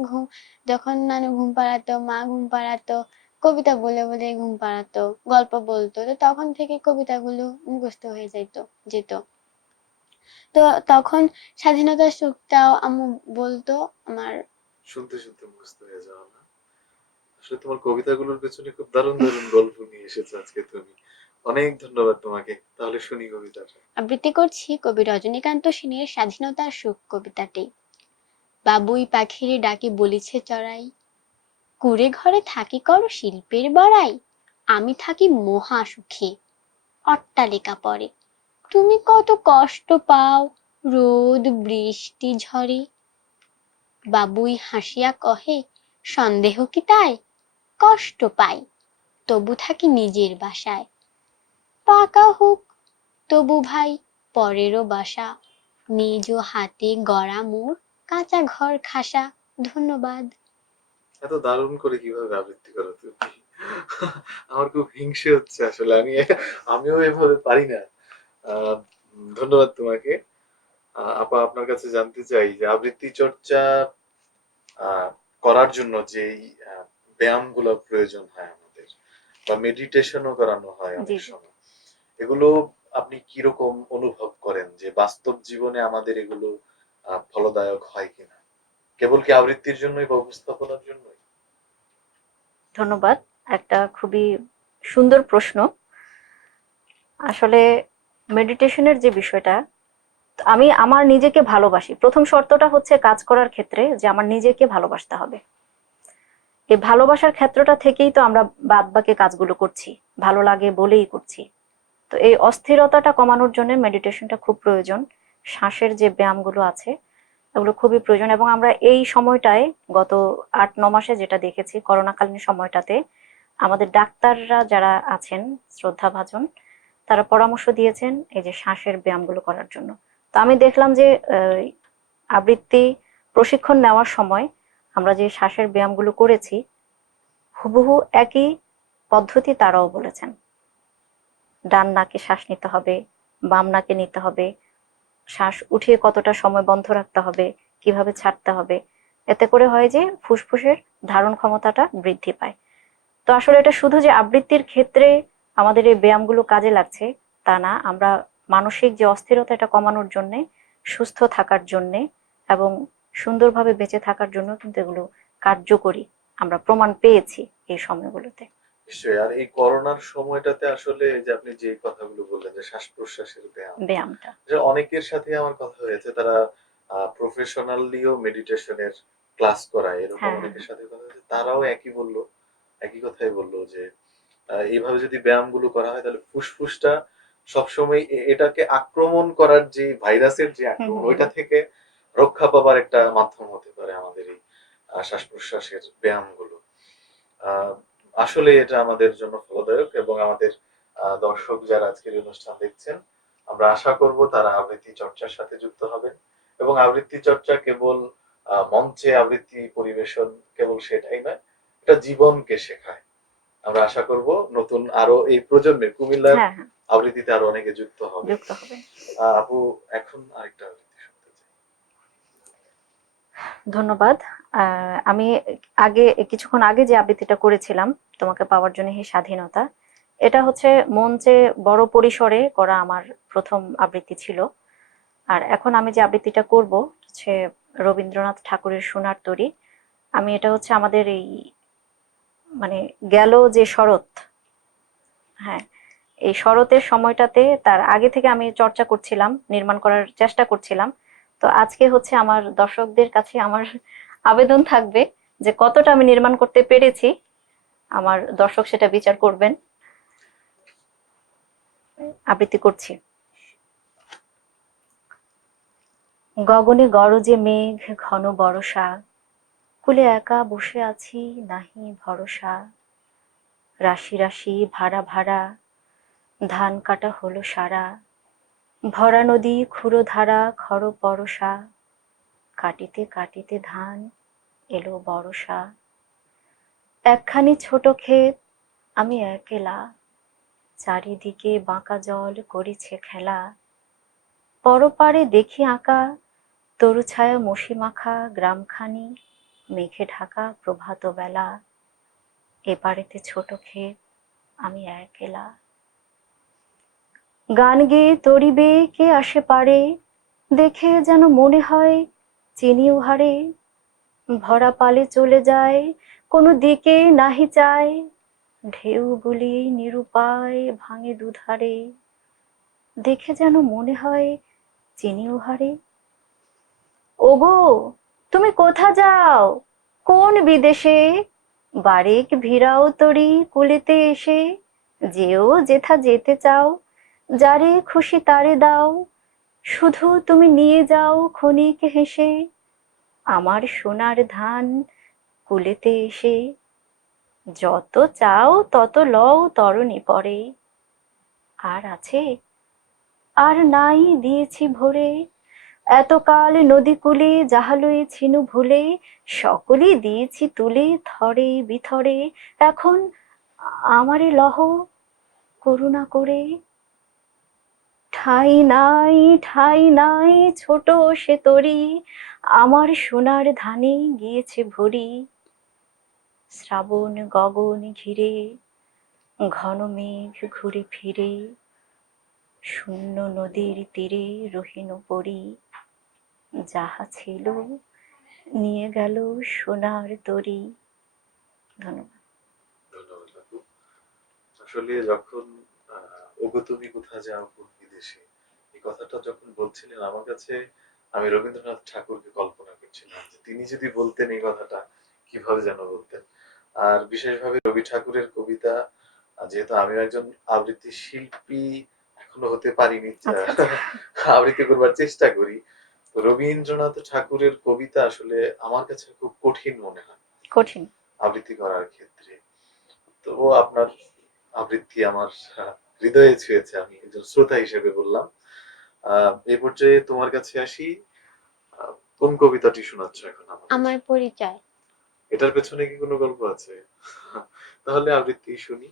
যখন নানু ঘুম পাড়াতো, মা ঘুম পাড়াতো, কবিতা বলে বলে ঘুম পাড়াতো, গল্প বলতো। তো তখন থেকে কবিতাগুলো মুখস্থ হয়ে যেত। তো তখন স্বাধীনতার সুখটাও আম্মু বলতো আমার। শুনতে শুনতে মুখস্থ হয়ে যাওয়া না? আসলে তোমার কবিতাগুলোর পেছনে খুব দারুণ দারুণ গল্প নিয়ে এসেছো আজকে তুমি। অনেক ধন্যবাদ তোমাকে। তাহলে শুনি কবিতাটা। আবৃত্তি করছি কবি রজনীকান্ত সেনের স্বাধীনতার সুখ কবিতাটি। বাবুই পাখির ডাকে বলিছে চড়াই, কুঁড়ে ঘরে থাকি করো শিল্পের বড়াই, আমি থাকি মহা সুখে অট্টালিকা পরে, তুমি কত কষ্ট পাও রোদ বৃষ্টি ঝড়ে। বাবুই হাসিয়া কহে, সন্দেহ কি তাই, কষ্ট পাই তবু থাকি নিজের বাসায়, পাকা হোক তবু ভাই পরেরও বাসা, নিজ হাতে গড়া মোর কাঁচা ঘর খাসা। ধন্যবাদ। এত দারুণ করে কিভাবে আবৃত্তি করো তুমি? আমার খুব হিংসে হচ্ছে আসলে। আমিও এভাবে পারি না। আহ, ধন্যবাদ তোমাকে। আপা, আপনার কাছে জানতে চাই যে আবৃত্তি চর্চা আহ, করার জন্য যেই ব্যায়ামগুলো প্রয়োজন হয় আমাদের, বা মেডিটেশনও করানো হয় জি অনেক জি। সময়, এগুলো আপনি কিরকম অনুভব করেন যে বাস্তব জীবনে আমাদের এগুলো ফলদায়ক হয় কিনা? কেবল কি আবৃত্তির জন্যই বা উপস্থাপনার জন্যই? ধন্যবাদ। একটা খুবই সুন্দর প্রশ্ন। আসলে মেডিটেশনের যে বিষয়টা, আমি আমার নিজেকে ভালোবাসি। প্রথম শর্তটা হচ্ছে কাজ করার ক্ষেত্রে যে আমার নিজেকে ভালোবাসতে হবে। এই ভালোবাসার ক্ষেত্রটা থেকেই তো আমরা বাদ বাকি কাজগুলো করছি, ভালো লাগে বলেই করছি। তো এই অস্থিরতাটা কমানোর জন্য মেডিটেশনটা খুব প্রয়োজন। শ্বাসের যে ব্যায়ামগুলো আছে এগুলো খুবই প্রয়োজন। এবং আমরা এই সময়টায় গত ৮-৯ মাসে যেটা দেখেছি, করোনাকালীন সময়টাতে আমাদের ডাক্তাররা যারা আছেন শ্রদ্ধাভাজন, তারা পরামর্শ দিয়েছেন এই যে শ্বাসের ব্যায়ামগুলো করার জন্য। তো আমি দেখলাম যে আবৃত্তি প্রশিক্ষণ নেওয়ার সময় আমরা যে শ্বাসের ব্যায়ামগুলো করেছি, হুবহু একই পদ্ধতি তারাও বলেছেন। ডান নাকে শ্বাস নিতে হবে, বাম নাকে নিতে হবে, শ্বাস উঠিয়ে কতটা সময় বন্ধ রাখতে হবে, কিভাবে ছাড়তে হবে। এতে করে হয় যে ফুসফুসের ধারণ ক্ষমতাটা বৃদ্ধি পায়। তো আসলে এটা শুধু যে আবৃত্তির ক্ষেত্রে আমাদের এই ব্যায়ামগুলো কাজে লাগছে তা না, আমরা মানসিক যে অস্থিরতা এটা কমানোর জন্য, সুস্থ থাকার জন্য এবং সুন্দরভাবে বেঁচে থাকার জন্য কিন্তু এগুলো কার্যকরী আমরা প্রমাণ পেয়েছি এই সময়গুলোতে। নিশ্চয়ই। আর এই করোনার সময়টাতে আসলে এই যে আপনি যে কথাগুলো বললেন যে শ্বাস প্রশ্বাসের ব্যায়াম, ব্যায়ামটা। যে অনেকের সাথে আমার কথা হয়েছে, তারা প্রফেশনালিও মেডিটেশনের ক্লাস করায়, এরকম হ্যাঁ হ্যাঁ অনেকের সাথে কথা হয়েছে, তারাও একই কথাই বললো যে এইভাবে যদি ব্যায়ামগুলো করা হয় তাহলে ফুসফুসটা সবসময় এটাকে আক্রমণ করার যে ভাইরাসের যে হুম আক্রমণ, হুম ওইটা হুম। থেকে রক্ষা পাবার একটা মাধ্যম হতে পারে আমাদের এই শ্বাস প্রশ্বাসের ব্যায়ামগুলো। আহ, আসলে এটা আমাদের জন্য ফলদায়ক, এবং আমাদের দর্শক যারা আজকের এই অনুষ্ঠান দেখছেন, আমরা আশা করব তারা আবৃত্তি চর্চার সাথে যুক্ত হবেন। এবং আবৃত্তি চর্চা কেবল মঞ্চে আবৃত্তি পরিবেশন কেবল সেটাই নয়, এটা জীবনকে শেখায়। আমরা আশা করব নতুন আরো এই প্রজন্মের কুমিল্লার হ্যাঁ হ্যাঁ, আবৃত্তিতে আরো অনেকে যুক্ত হবে। যুক্ত হবে। আপু এখন আরেকটা আবৃত্তি শুনতে চাই। ধন্যবাদ। আমি আগে কিছুক্ষণ আগে যে আবৃত্তিটা করেছিলাম, তোমাকে পাওয়ার জন্য হে স্বাধীনতা, এটা হচ্ছে মঞ্চে বড় পরিসরে করা আমার প্রথম আবৃত্তি ছিল। আর এখন আমি যে আবৃত্তিটা করব হচ্ছে রবীন্দ্রনাথ ঠাকুরের সোনার তরী। আমি এটা হচ্ছে আমাদের এই মানে গেল যে শরৎ, হ্যাঁ, এই শরতের সময়টাতে তার আগে থেকে আমি চর্চা করছিলাম, নির্মাণ করার চেষ্টা করছিলাম। তো আজকে হচ্ছে আমার দর্শকদের কাছে আমার আবেদন থাকবে যে কতটা আমি নির্মাণ করতে পেরেছি, আমার দর্শক সেটা বিচার করবেন। আবৃত্তি করছি। গগনে গরজে মেঘ ঘন বরষা, কুলে একা বসে আছি নাহি ভরসা, রাশি রাশি ভাড়া ভাড়া, ধান কাটা হলো সারা, ভরা নদী ক্ষুরধারা খর পরশা, কাটিতে কাটিতে ধান এলো বরষা, একখানি ছোট ক্ষেত আমি একেলা, চারিদিকে বাঁকা জল করিছে খেলা, পরপারে দেখি আঁকা তরু ছায়া মসি মাখা গ্রামখানি, মেঘে ঢাকা প্রভাত বেলা, এপারেতে ছোট ক্ষেত আমি একেলা, গান গেয়ে তরিবে কে আসে পারে, দেখে যেন মনে হয় চিনি উহারে, ভরা পালে চলে যায় কোনো দিকে নাহি চায়, ঢেউগুলি নিরুপায় ভাঙে দুধারে, দেখে যেন মনে হয় চিনি উহারে। ওগো তুমি কোথা যাও, কোন বিদেশে, বারেক ভিড়াও তরি কুলেতে এসে, যেও যেথা যেতে চাও, যারে খুশি তারে দাও, শুধু তুমি নিয়ে যাও ক্ষণিক হেসে, আমার সোনার ধান কুলেতে এসে, যত চাও তত লও তরণী পরে, আর আছে আর নাই দিয়েছি ভরে, এতকাল নদী কূলে যাহা লয়েছিনু ভুলে, সকলই দিয়েছি তুলে থরে বিথরে, এখন আমারে লহ করুণা করে, ঠাঁই নাই ছোট সে তরি, আমার সোনার ধানে গিয়েছে ভরি, শ্রাবণ গগন ঘিরে ঘন মেঘ ঘুরে ফিরে, শূন্য নদীর তীরে রহিন পরি, যাহা ছিল নিয়ে গেল সোনার তরী। ধন্যবাদ। ধন্যবাদ আপু। আসলে যখন ওগো তুমি কোথা যাও কোন বিদেশে, এই কথাটা যখন বলছিলেন আমার কাছে আমি রবীন্দ্রনাথ ঠাকুরকে কল্পনা করছিলাম যে তিনি যদি বলতেন এই কথাটা কিভাবে যেন বলতেন। আর বিশেষভাবে রবি ঠাকুরের কবিতা, যেহেতু আমি একজন আবৃত্তি শিল্পী এখনো হতে পারিনি, আচ্ছা, আবৃত্তি করবার চেষ্টা করি, তো রবীন্দ্রনাথ ঠাকুরের কবিতা আসলে আমার কাছে খুব কঠিন মনে হয় কঠিন। আবৃত্তি করার ক্ষেত্রে। তো আপনার আবৃত্তি আমার হৃদয়ে ছুঁয়েছে, আমি একজন শ্রোতা হিসেবে বললাম। এই পর্যায়ে তোমার কাছে আসি, কোন কবিতাটি শোনাচ্ছ এখন আমাদের? আমার পরিচয়। এটার পেছনে কি কোনো গল্প আছে? তাহলে আবৃত্তি শুনি।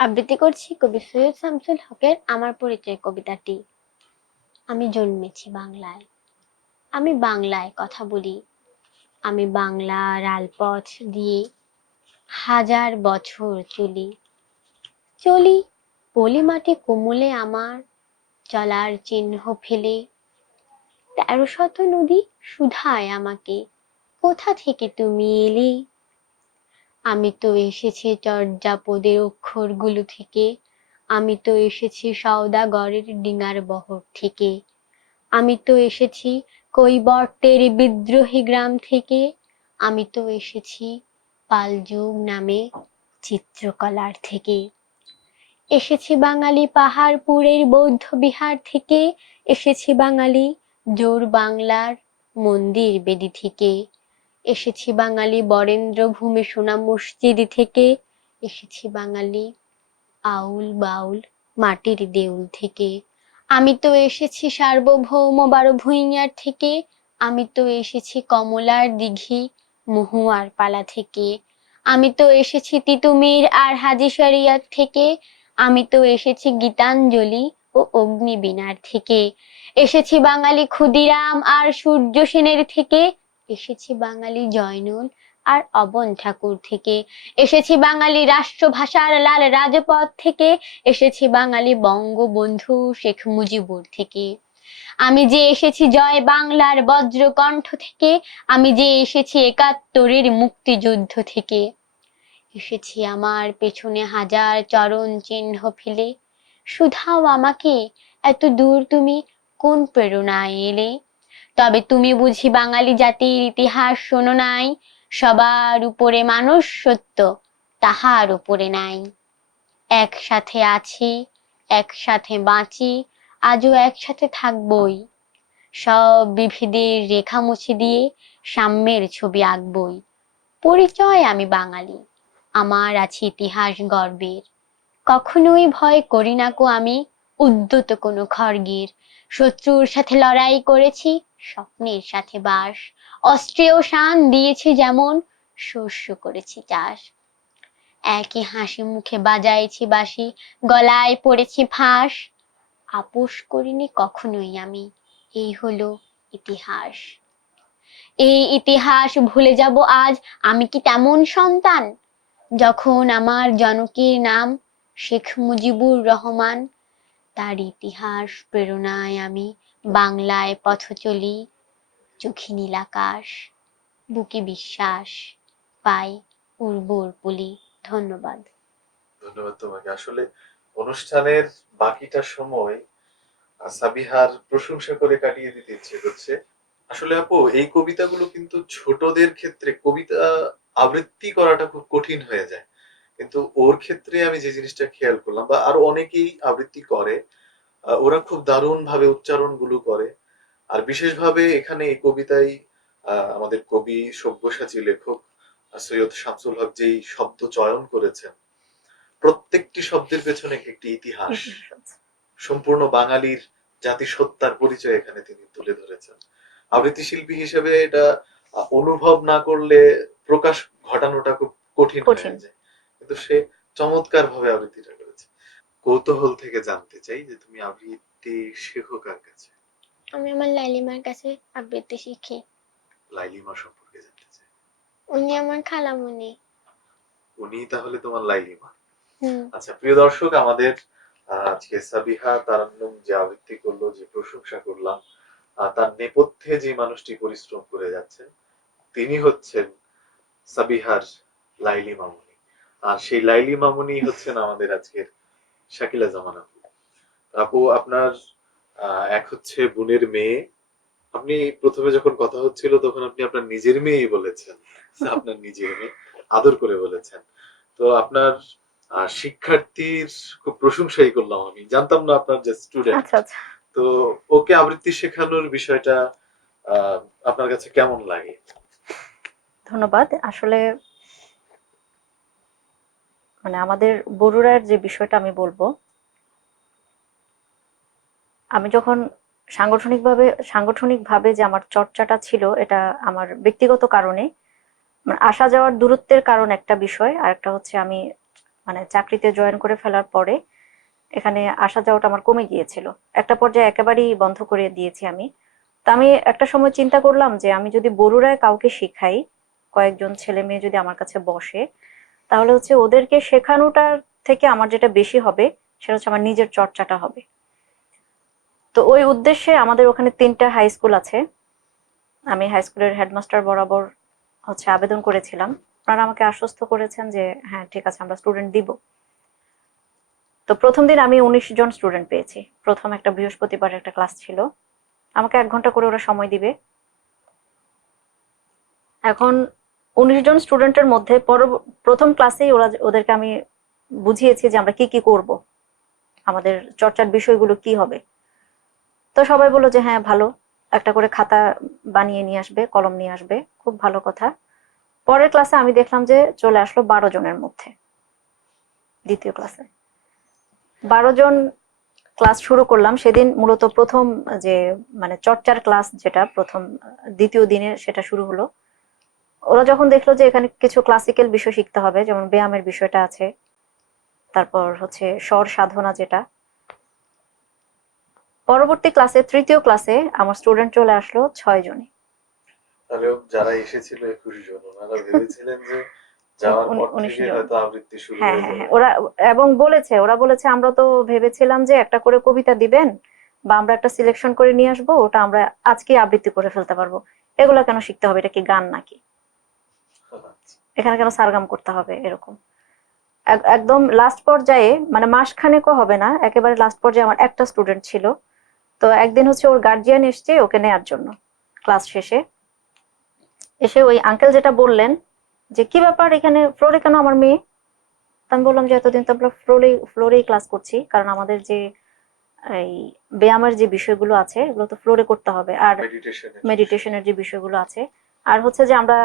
আবৃত্তি করছি কবি সৈয়দ শামসুল হকের আমার পরিচয় কবিতাটি। আমি জন্মেছি বাংলায়, আমি বাংলায় কথা বলি, আমি বাংলা রালপথ দিয়ে হাজার বছর চলি, চলি পলি মাটি কোমলে আমার চলার চিহ্ন ফেলে, ১৩০০ নদী শুধায় আমাকে কোথা থেকে তুমি এলে, আমি তো এসেছি চর্যাপদের অক্ষরগুলো থেকে, আমি তো এসেছি সওদাগরের ডিঙার বহর থেকে, আমি তো এসেছি কৈবর্তের বিদ্রোহী গ্রাম থেকে, আমি তো এসেছি পালযুগ নামে চিত্রকলার থেকে, এসেছি বাঙালি পাহাড়পুরের বৌদ্ধ বিহার থেকে, এসেছি বাঙালি জোর বাংলার মন্দির বেদি থেকে, এসেছি বাঙালি বরেন্দ্র ভূমি সোনা মসজিদ থেকে, এসেছি বাঙালি আউল বাউল মাটির দেউল থেকে, আমি তো এসেছি সার্বভৌম ১২ ভূঁইয়ার থেকে, আমি তো এসেছি কমলার দিঘি মহুয়ার পালা থেকে, আমি তো এসেছি তিতুমির আর হাজি শরিয়ত থেকে, আমি তো এসেছি গীতাঞ্জলি ও অগ্নিবীণার থেকে, এসেছি বাঙালি ক্ষুদিরাম আর সূর্য সেনের থেকে, এসেছি বাঙালি জয়নুল আর অবন ঠাকুর থেকে, এসেছি বাঙালি রাষ্ট্রভাষার লাল রাজপথ থেকে, এসেছি বাঙালি বঙ্গবন্ধু শেখ মুজিবুর থেকে। আমি যে এসেছি জয় বাংলার বজ্রকণ্ঠ থেকে, আমি যে এসেছি একাত্তরের মুক্তিযুদ্ধ থেকে, এসেছি আমার পেছনে হাজার চরণ চিহ্ন ফেলে, শুধাও আমাকে এত দূর তুমি কোন প্রেরণায় এলে। তবে তুমি বুঝি বাঙালি জাতির ইতিহাস শোনো নাই, সবার উপরে মানুষ সত্য, তাহার উপরে নাই। একসাথে আছি, একসাথে বাঁচি, আজও একসাথে থাকবই, সব বিভেদের রেখা মুছে দিয়ে সাম্যের ছবি আঁকবই। পরিচয় আমি বাঙালি, আমার আছে ইতিহাস গর্বের, কখনোই ভয় করি না কো আমি উদ্যত কোনো খড়গের। শত্রুর সাথে লড়াই করেছি, স্বপ্নের সাথে বাস, অস্ত্রেও শান দিয়েছি যেমন, শস্য করেছি চাষ। একই হাসি মুখে বাজাইছি বাঁশি, গলায় পড়েছি ফাঁস, আপোষ করিনি কখনোই আমি, এই হলো ইতিহাস। এই ইতিহাস ভুলে যাব আজ, আমি কি তেমন সন্তান, যখন আমার জনকের নাম শেখ মুজিবুর রহমান, তার ইতিহাস প্রেরণায় আমি বাংলায় পথ চলি, চোখে নীল আকাশ, বুকে বিশ্বাস, পাই উর্বর পুলি। ধন্যবাদ। ধন্যবাদ তোমাকে। আসলে অনুষ্ঠানের বাকিটা সময় সাবিহার প্রশংসা করে কাটিয়ে দিতে ইচ্ছে করছে। আসলে আপু, এই কবিতাগুলো কিন্তু ছোটদের ক্ষেত্রে কবিতা আবৃত্তি করাটা খুব কঠিন হয়ে যায়, কিন্তু ওর ক্ষেত্রে আমি যে জিনিসটা খেয়াল করলাম, বা আরো অনেকেই আবৃত্তি করে, ওরা খুব দারুণ ভাবে উচ্চারণ গুলো করে। আর বিশেষভাবে এখানে এই কবিতায় আমাদের কবি সব্যসাচী লেখক সৈয়দ শামসুল হক যেই শব্দ চয়ন করেছেন, প্রত্যেকটি শব্দের পেছনে একটি ইতিহাস, সম্পূর্ণ বাঙালির জাতিসত্তার পরিচয় এখানে তিনি তুলে ধরেছেন। আবৃত্তি শিল্পী হিসেবে এটা অনুভব না করলে প্রকাশ ঘটানোটা খুব কঠিন হয়ে যায়, কিন্তু সে চমৎকার ভাবে আবৃত্তিটা করেছে। কৌতূহল থেকে জানতে চাই যে তুমি আবৃত্তি শেখো কার কাছে? আমি আমার লাইলিমার কাছে আবৃত্তি শিখি। লাইলিমা সম্পর্কে জানতে চাই। উনি আমার খালামণি। উনি তাহলে তোমার লাইলিমা? হুম। আচ্ছা প্রিয় দর্শক, আমাদের আজকে সাবিহা তারান্নুম যে আবৃত্তি করলো, যে প্রশংসা করলাম, তার নেপথ্যে যে মানুষটি পরিশ্রম করে যাচ্ছেন তিনি হচ্ছেন সাবিহার লাইলি মামুনি। আর সেই লাইলি মামুনি হচ্ছেন আমাদের আজকের শাকিলা জামান আপু। আপু, আপনার এক হচ্ছে বোনের মেয়ে, আপনি প্রথমে যখন কথা হচ্ছিল তখন আপনি আপনার নিজের মেয়েই বলেছেন, আপনার নিজের মেয়ে আদর করে বলেছেন। তো আপনার শিক্ষার্থীর খুব প্রশংসাই করলাম, আমি জানতাম না আপনার যে স্টুডেন্ট। আচ্ছা আচ্ছা, তো ওকে আবৃত্তি শেখানোর বিষয়টা আহ, আপনার কাছে কেমন লাগে? ধন্যবাদ। আসলে মানে আমাদের বরুড়ার যে বিষয়টা আমি বলবো, আমি যখন সাংগঠনিকভাবে যে আমার চর্চাটা ছিল, এটা আমার ব্যক্তিগত কারণে, মানে আসা যাওয়ার দূরত্বের কারণ একটা বিষয়, আর একটা হচ্ছে আমি মানে চাকরিতে জয়েন করে ফেলার পরে এখানে আসা যাওয়াটা আমার কমে গিয়েছিল, একটা পর্যায়ে একেবারেই বন্ধ করে দিয়েছি আমি। তো আমি একটা সময় চিন্তা করলাম যে আমি যদি বরুড়ায় কাউকে শেখাই, কয়েকজন ছেলে মেয়ে যদি আমার কাছে বসে, তাহলে হচ্ছে ওদেরকে শেখানোটার থেকে আমার যেটা বেশি হবে সেটা হচ্ছে আমার নিজের চর্চাটা হবে। তো ওই উদ্দেশ্যে আমাদের ওখানে 3টা হাই স্কুল আছে, আমি হাই স্কুলের হেডমাস্টার বরাবর হচ্ছে আবেদন করেছিলাম। ওনারা আমাকে আশ্বস্ত করেছেন যে হ্যাঁ ঠিক আছে, আমরা স্টুডেন্ট দিব। তো প্রথম দিন আমি 19 জন স্টুডেন্ট পেয়েছি। প্রথম একটা বৃহস্পতিবার একটা ক্লাস ছিল, আমাকে 1 ঘন্টা করে ওরা সময় দিবে। এখন 19 জন স্টুডেন্টের মধ্যে প্রথম ক্লাসেই ওদেরকে আমি বুঝিয়েছি যে আমরা কি কি করব, আমাদের চর্চার বিষয়গুলো কি হবে। তো সবাই বললো যে হ্যাঁ ভালো, একটা করে খাতা বানিয়ে নিয়ে আসবে, কলম নিয়ে আসবে, খুব ভালো কথা। পরের ক্লাসে আমি দেখলাম যে চলে আসলো 12 জনের মধ্যে। দ্বিতীয় ক্লাসে 12 জন ক্লাস শুরু করলাম। সেদিন মূলত প্রথম যে মানে চর্চার ক্লাস, যেটা প্রথম দ্বিতীয় দিনে সেটা শুরু হলো। ওরা যখন দেখলো যে এখানে কিছু ক্লাসিক্যাল বিষয় শিখতে হবে, যেমন ব্যায়ামের বিষয়টা আছে, তারপর হচ্ছে স্বর সাধনা যেটা, পরবর্তী ক্লাসে, তৃতীয় ক্লাসে আমার স্টুডেন্ট চলে আসলো 6 জনে। তাহলে যারা এসেছিল 21 জন, ওনারা ভেবেছিলেন যে যাওয়ার পর 19 থেকে জন। হয়তো আবৃত্তি শুরু হ্যাঁ হয়ে হ্যাঁ যাবে। হ্যাঁ, এবং ওরা বলেছে আমরা তো ভেবেছিলাম যে একটা করে কবিতা দিবেন বা আমরা একটা সিলেকশন করে নিয়ে আসবো, ওটা আমরা আজকে আবৃত্তি করে ফেলতে পারবো, এগুলা কেন শিখতে হবে, এটা কি গান নাকি, আচ্ছা। এখানে কেন সারগাম করতে হবে, এরকম। একদম লাস্ট পর্যায়ে, মানে মাসখানেকও হবে না, একেবারে লাস্ট পর্যায়ে আমার একটা স্টুডেন্ট ছিল। তো একদিন হচ্ছে ওর গার্জিয়ান এসছে ওকে নেয়ার জন্য, ক্লাস শেষে এসে ওই আঙ্কেল যেটা বললেন যে কি ব্যাপার এখানে ফ্লোরে কেন আমার মেয়ে। তো আমি বললাম যে এতদিন তো আমরা ফ্লোরেই ক্লাস করছি, কারণ আমাদের যে এই ব্যায়ামের যে বিষয়গুলো আছে এগুলো তো ফ্লোরে করতে হবে, আর মেডিটেশনের মেডিটেশনের যে বিষয়গুলো আছে, আর হচ্ছে যে আমরা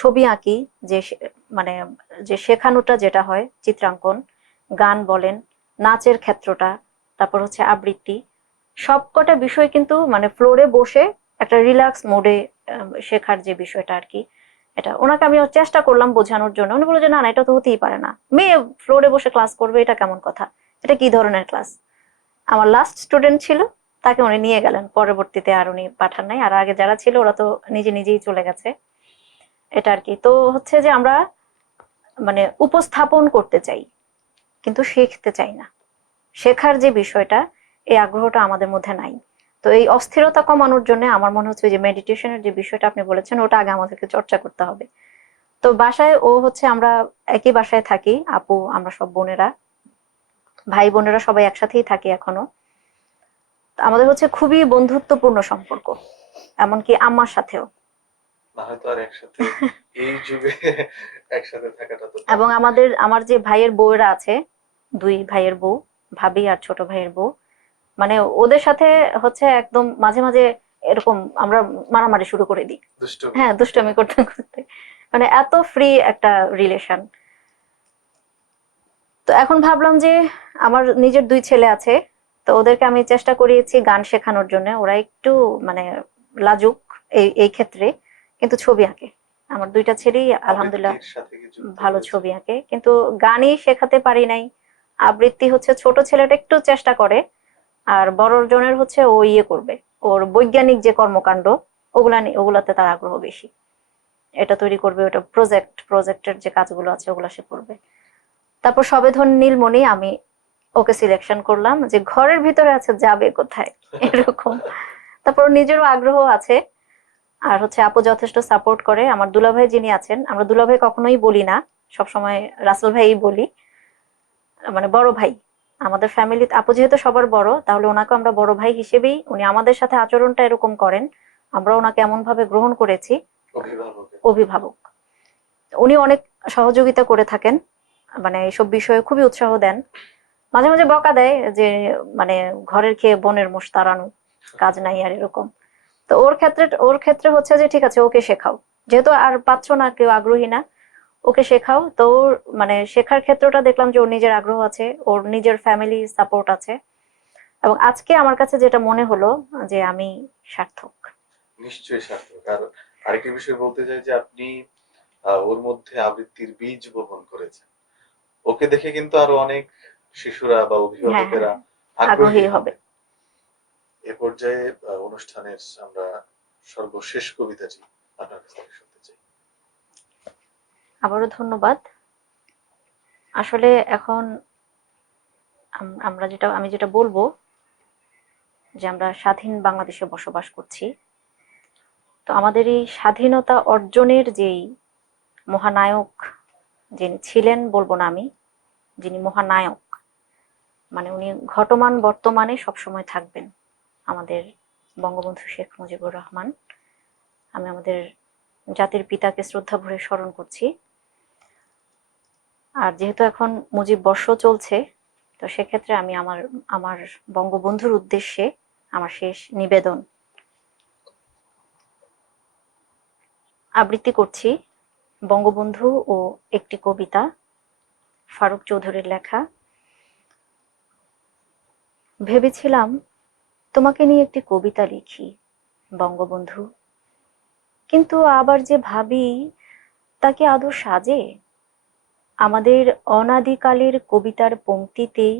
ছবি আঁকি, যে মানে যে শেখানোটা যেটা হয় চিত্রাঙ্কন, গান বলেন, নাচের ক্ষেত্রটা, তারপর হচ্ছে আবৃত্তি, সবকটা বিষয় কিন্তু মানে ফ্লোরে বসে একটা রিল্যাক্স মোডে শেখার যে বিষয়টা আর কি, এটা ওনাকে আমি চেষ্টা করলাম বোঝানোর জন্য। উনি বললো যে না না, এটা তো হতেই পারে না, মেয়ে ফ্লোরে বসে ক্লাস করবে, এটা কেমন কথা, এটা কি ধরনের ক্লাস। আমার লাস্ট স্টুডেন্ট ছিল, তাকে উনি নিয়ে গেলেন, পরবর্তীতে আর উনি পাঠান নাই, আর আগে যারা ছিল ওরা তো নিজে নিজেই চলে গেছে, এটা আর কি। তো হচ্ছে যে আমরা মানে উপস্থাপন করতে চাই কিন্তু শিখতে চাই না, শেখার যে বিষয়টা, এই আগ্রহটা আমাদের মধ্যে নাই। তো এই অস্থিরতা কমানোর জন্য আমার মনে হচ্ছে যে মেডিটেশনের যে বিষয়টা আপনি বলেছেন ওটা আগে আমাদেরকে চর্চা করতে হবে। তো বাসায় ও হচ্ছে, আমরা একই বাসায় থাকি, আপু আমরা সব বোনেরা, ভাই বোনেরা সবাই একসাথেই থাকি এখনো। আমাদের হচ্ছে খুবই বন্ধুত্বপূর্ণ সম্পর্ক, এমনকি আম্মার সাথেও। না হয়তো আর একসাথে এই যুগে একসাথে থাকাটা তো এবং tough। আমার যে ভাইয়ের বউয়েরা আছে, 2 ভাইয়ের বউ, ভাবি আর ছোট ভাইয়ের বউ, মানে ওদের সাথে হচ্ছে একদম মাঝে মাঝে এরকম আমরা মারামারি শুরু করে দিই। দুষ্টুমি। হ্যাঁ, দুষ্টামি করতে করতে, মানে এত ফ্রি একটা রিলেশন। তো এখন ভাবলাম যে আমার নিজের 2 ছেলে আছে, তো ওদেরকে আমি চেষ্টা করিয়েছি গান শেখানোর জন্য, ওরা একটু মানে লাজুক এই ক্ষেত্রে, কিন্তু ছবি আঁকে। আমার 2টা ছেলেই আলহামদুলিল্লাহ আবৃত্তির সাথে কি যুক্ত ভালো হয়েছে? ছবি আঁকে, কিন্তু গানই শেখাতে পারি নাই। আবৃত্তি হচ্ছে ছোট ছেলেটা একটু চেষ্টা করে, আর বড় জনের হচ্ছে ও ইয়ে করবে, ওর বৈজ্ঞানিক যে কর্মকাণ্ড ওগুলাতে তার আগ্রহ বেশি, এটা তৈরি করবে, ওটা প্রজেক্টের যে কাজগুলো আছে ওগুলা সে করবে। তারপর সবেধন নীলমণি আমি ওকে সিলেকশন করলাম যে ঘরের ভিতরে আছে, যাবে কোথায়, এরকম। তারপর ওর নিজেরও আগ্রহ আছে, আর হচ্ছে আপু যথেষ্ট সাপোর্ট করে। আমার দুলাভাই যিনি আছেন, আমরা দুলাভাই কখনোই বলি না, সবসময় রাসেল ভাইই বলি, মানে বড় ভাই। আমাদের ফ্যামিলিতে আপু যেহেতু সবার বড়, তাহলে ওনাকে আমরা বড় ভাই হিসেবেই, উনি আমাদের সাথে আচরণটা এরকম করেন, আমরা ওনাকে এমন ভাবে গ্রহণ করেছি, অভিভাবকের। অভিভাবক। উনি অনেক সহযোগিতা করে থাকেন, মানে এইসব বিষয়ে খুবই উৎসাহ দেন, মাঝে মাঝে বকা দেয় যে মানে ঘরের খেয়ে বনের মোষ তাড়ানো, কাজ নাই আর এরকম। তো ওর ক্ষেত্রে হচ্ছে যে ঠিক আছে ওকে শেখাও, যেহেতু আর পাচ্ছ না, কেউ আগ্রহী না, ওকে শেখাও। তো ওর মানে শেখার ক্ষেত্রটা দেখলাম যে ওর নিজের আগ্রহ আছে, ওর নিজের ফ্যামিলি সাপোর্ট আছে, এবং আজকে আমার কাছে যেটা মনে হলো যে আমি সার্থক। নিশ্চয়ই সার্থক। আর আরেকটি বিষয় বলতে চাই যে আপনি ওর মধ্যে আবৃত্তির বীজ বপন করেছেন। ওকে দেখে কিন্তু আরো অনেক শিশুরা বা হ্যাঁ হ্যাঁ অভিভাবকেরা হ্যাঁ, আগ্রহী আগ্রহী হবে। হবে। এ পর্যায়ে অনুষ্ঠানের আমরা সর্বশেষ কবিতাটি আপনার কাছ থেকে শুনতে চাই। আবারও ধন্যবাদ। আসলে এখন আমি যেটা বলবো যে আমরা স্বাধীন বাংলাদেশে বসবাস করছি। তো আমাদের এই স্বাধীনতা অর্জনের যেই মহানায়ক যিনি ছিলেন, বলবো না আমি, যিনি মহানায়ক, মানে উনি ঘটমান বর্তমানে সবসময় থাকবেন, আমাদের বঙ্গবন্ধু শেখ মুজিবুর রহমান। আমি আমাদের জাতির পিতাকে শ্রদ্ধা ভরে স্মরণ করছি। আর যেহেতু এখন মুজিব বর্ষ চলছে, তো সেক্ষেত্রে আমি আমার আমার বঙ্গবন্ধুর উদ্দেশ্যে আমার শেষ নিবেদন আবৃত্তি করছি, বঙ্গবন্ধু ও একটি কবিতা, ফারুক চৌধুরীর লেখা। ভেবেছিলাম তোমাকে নিয়ে একটি কবিতা লিখি বঙ্গবন্ধু, কিন্তু আবার যে ভাবি তা কি আদৌ সাজে? আমাদের অনাদিকালের কবিতার পংক্তিতেই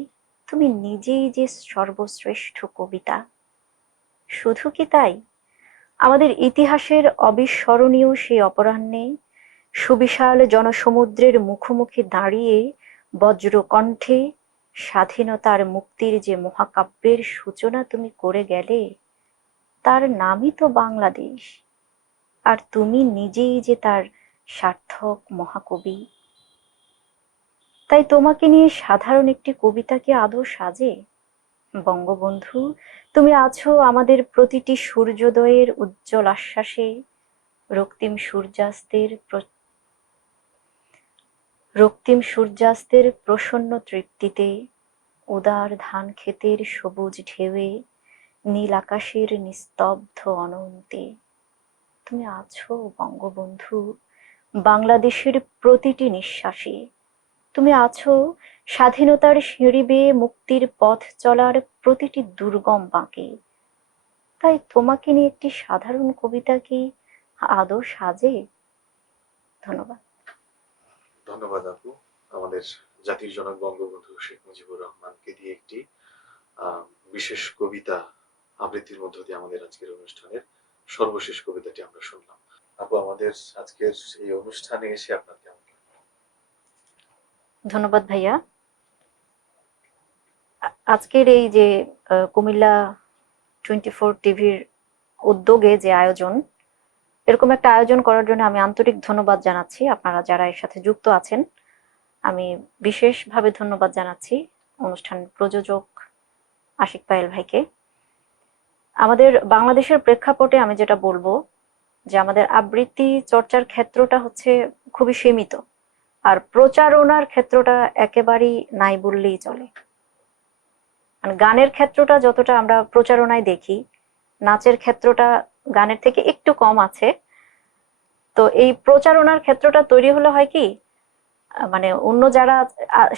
তুমি নিজেই যে সর্বশ্রেষ্ঠ কবিতা। শুধু কি তাই, আমাদের ইতিহাসের অবিস্মরণীয় সেই অপরাহ্নে সুবিশাল জনসমুদ্রের মুখোমুখি দাঁড়িয়ে বজ্রকণ্ঠে স্বাধীনতার মুক্তির যে মহাকাব্যের সূচনা তুমি করে গেলে, তার নামই তো বাংলাদেশ। আর তুমি নিজেই যে তার সার্থক মহাকবি। তাই তোমাকে নিয়ে সাধারণ একটি কবিতা কি আদৌ সাজে? বঙ্গবন্ধু, তুমি আছো আমাদের প্রতিটি সূর্যোদয়ের উজ্জ্বল আশ্বাসে, রক্তিম সূর্যাস্তের প্রসন্ন তৃপ্তিতে, উদার ধান ক্ষেতের সবুজ ঢেউয়ে, নীল আকাশের নিস্তব্ধ অনন্তে। তুমি আছো বঙ্গবন্ধু বাংলাদেশের প্রতিটি নিঃশ্বাসে। তুমি আছো স্বাধীনতার সিঁড়ি বেয়ে মুক্তির পথ চলার প্রতিটি দুর্গম বাঁকে। তাই তোমাকে নিয়ে একটি সাধারণ কবিতা কি আদৌ সাজে? ধন্যবাদ। ধন্যবাদ আপু। আমাদের জাতির জনক বঙ্গবন্ধু শেখ মুজিবুর রহমানকে দিয়ে একটি বিশেষ কবিতা আবৃত্তির মধ্য দিয়ে আমাদের আজকের অনুষ্ঠানের সর্বশেষ কবিতাটি আমরা শুনলাম। আপু, আমাদের আজকের এই অনুষ্ঠানে এসে আপনার কেমন লাগলো? ধন্যবাদ ভাইয়া। আজকের এই যে কুমিল্লা 24 টিভির উদ্যোগে যে আয়োজন, এরকম একটা আয়োজন করার জন্য আমি আন্তরিক ধন্যবাদ জানাচ্ছি আপনারা যারা এর সাথে যুক্ত আছেন। আমি বিশেষভাবে ধন্যবাদ জানাচ্ছি অনুষ্ঠান প্রযোজক আশিক পায়েল ভাইকে। আমাদের বাংলাদেশের প্রেক্ষাপটে আমি যেটা বলবো যে আমাদের আবৃত্তি চর্চার ক্ষেত্রটা হচ্ছে খুবই সীমিত, আর প্রচারণার ক্ষেত্রটা একেবারেই নাই বললেই চলে। মানে গানের ক্ষেত্রটা যতটা আমরা প্রচারণায় দেখি, নাচের ক্ষেত্রটা গানের থেকে একটু কম আছে। তো এই প্রচারণার ক্ষেত্রটা তৈরি হলে হয় কি, মানে অন্য যারা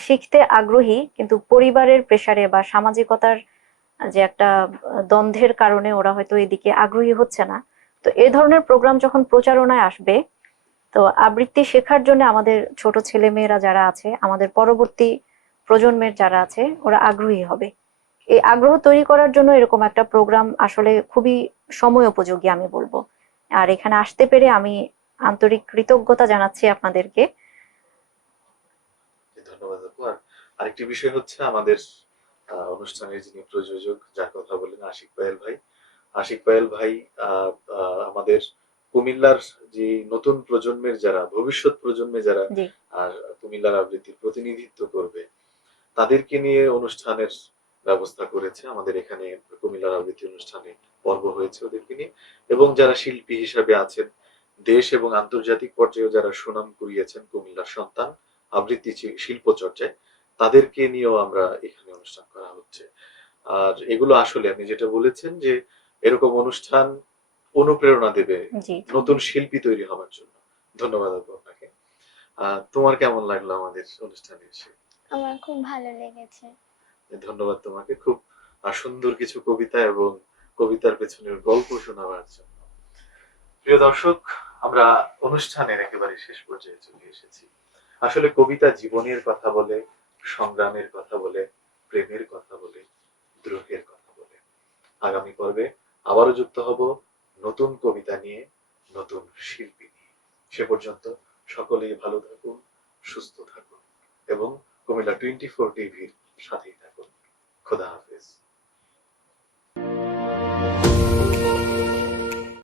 শিখতে আগ্রহী কিন্তু পরিবারের প্রেসারে বা সামাজিকতার যে একটা দ্বন্দ্বের কারণে ওরা হয়তো এদিকে আগ্রহী হচ্ছে না। তো এই ধরনের প্রোগ্রাম যখন প্রচারণায় আসবে, তো আবৃত্তি শেখার জন্য আমাদের ছোট ছেলে মেয়েরা যারা আছে, আমাদের পরবর্তী প্রজন্মের যারা আছে, ওরা আগ্রহী হবে। এই আগ্রহ তৈরি করার জন্য এরকম একটা প্রোগ্রাম আসলে খুবই সময় উপযোগী আমি বলবো। আর এখানে আসতে পেরে আমি আন্তরিক কৃতজ্ঞতা জানাচ্ছি আপনাদেরকে। ধন্যবাদ আপু। আর আরেকটি বিষয় হচ্ছে আমাদের অনুষ্ঠানের যিনি প্রযোজক, যার কথা বলেন আশিক পায়েল ভাই। আশিক পায়েল ভাই আমাদের কুমিল্লার যে নতুন প্রজন্মের যারা, ভবিষ্যৎ প্রজন্মে যারা জি, আর কুমিল্লার আবৃত্তির প্রতিনিধিত্ব করবে, তাদেরকে নিয়ে অনুষ্ঠানের ব্যবস্থা করেছে। আমাদের এখানে কুমিল্লার আবৃত্তি অনুষ্ঠানে পর্ব হয়েছে ওদেরকে নিয়ে, এবং যারা শিল্পী হিসাবে আছেন, দেশ এবং আন্তর্জাতিক পর্যায়ে যারা সুনাম কুড়িয়েছেন কুমিল্লার সন্তান আবৃত্তি শিল্প চর্চায়, তাদেরকে নিয়েও আমরা এখানে অনুষ্ঠান করা হচ্ছে। আর এগুলো আসলে আপনি যেটা বলেছেন যে এরকম অনুষ্ঠান অনুপ্রেরণা দেবে জি। নতুন শিল্পী তৈরি হওয়ার জন্য। ধন্যবাদ আপু আপনাকে। তোমার কেমন লাগলো আমাদের অনুষ্ঠানে এসে? আমার খুব ভালো লেগেছে। ধন্যবাদ তোমাকে, খুব সুন্দর কিছু কবিতা এবং কবিতার পেছনের গল্প শোনাবার জন্য। প্রিয় দর্শক, আমরা অনুষ্ঠানের একেবারে শেষ পর্যায়ে চলে এসেছি। আসলে কবিতা জীবনের কথা বলে, সংগ্রামের কথা বলে, প্রেমের কথা বলে, দ্রোহের কথা বলে। আগামী পর্বে আবারও যুক্ত হব নতুন কবিতা নিয়ে, নতুন শিল্পী নিয়ে। সে পর্যন্ত সকলেই ভালো থাকুন, সুস্থ থাকুন এবং কুমিল্লা 24 টিভির সাথেই থাকুন। খোদা হাফেজ।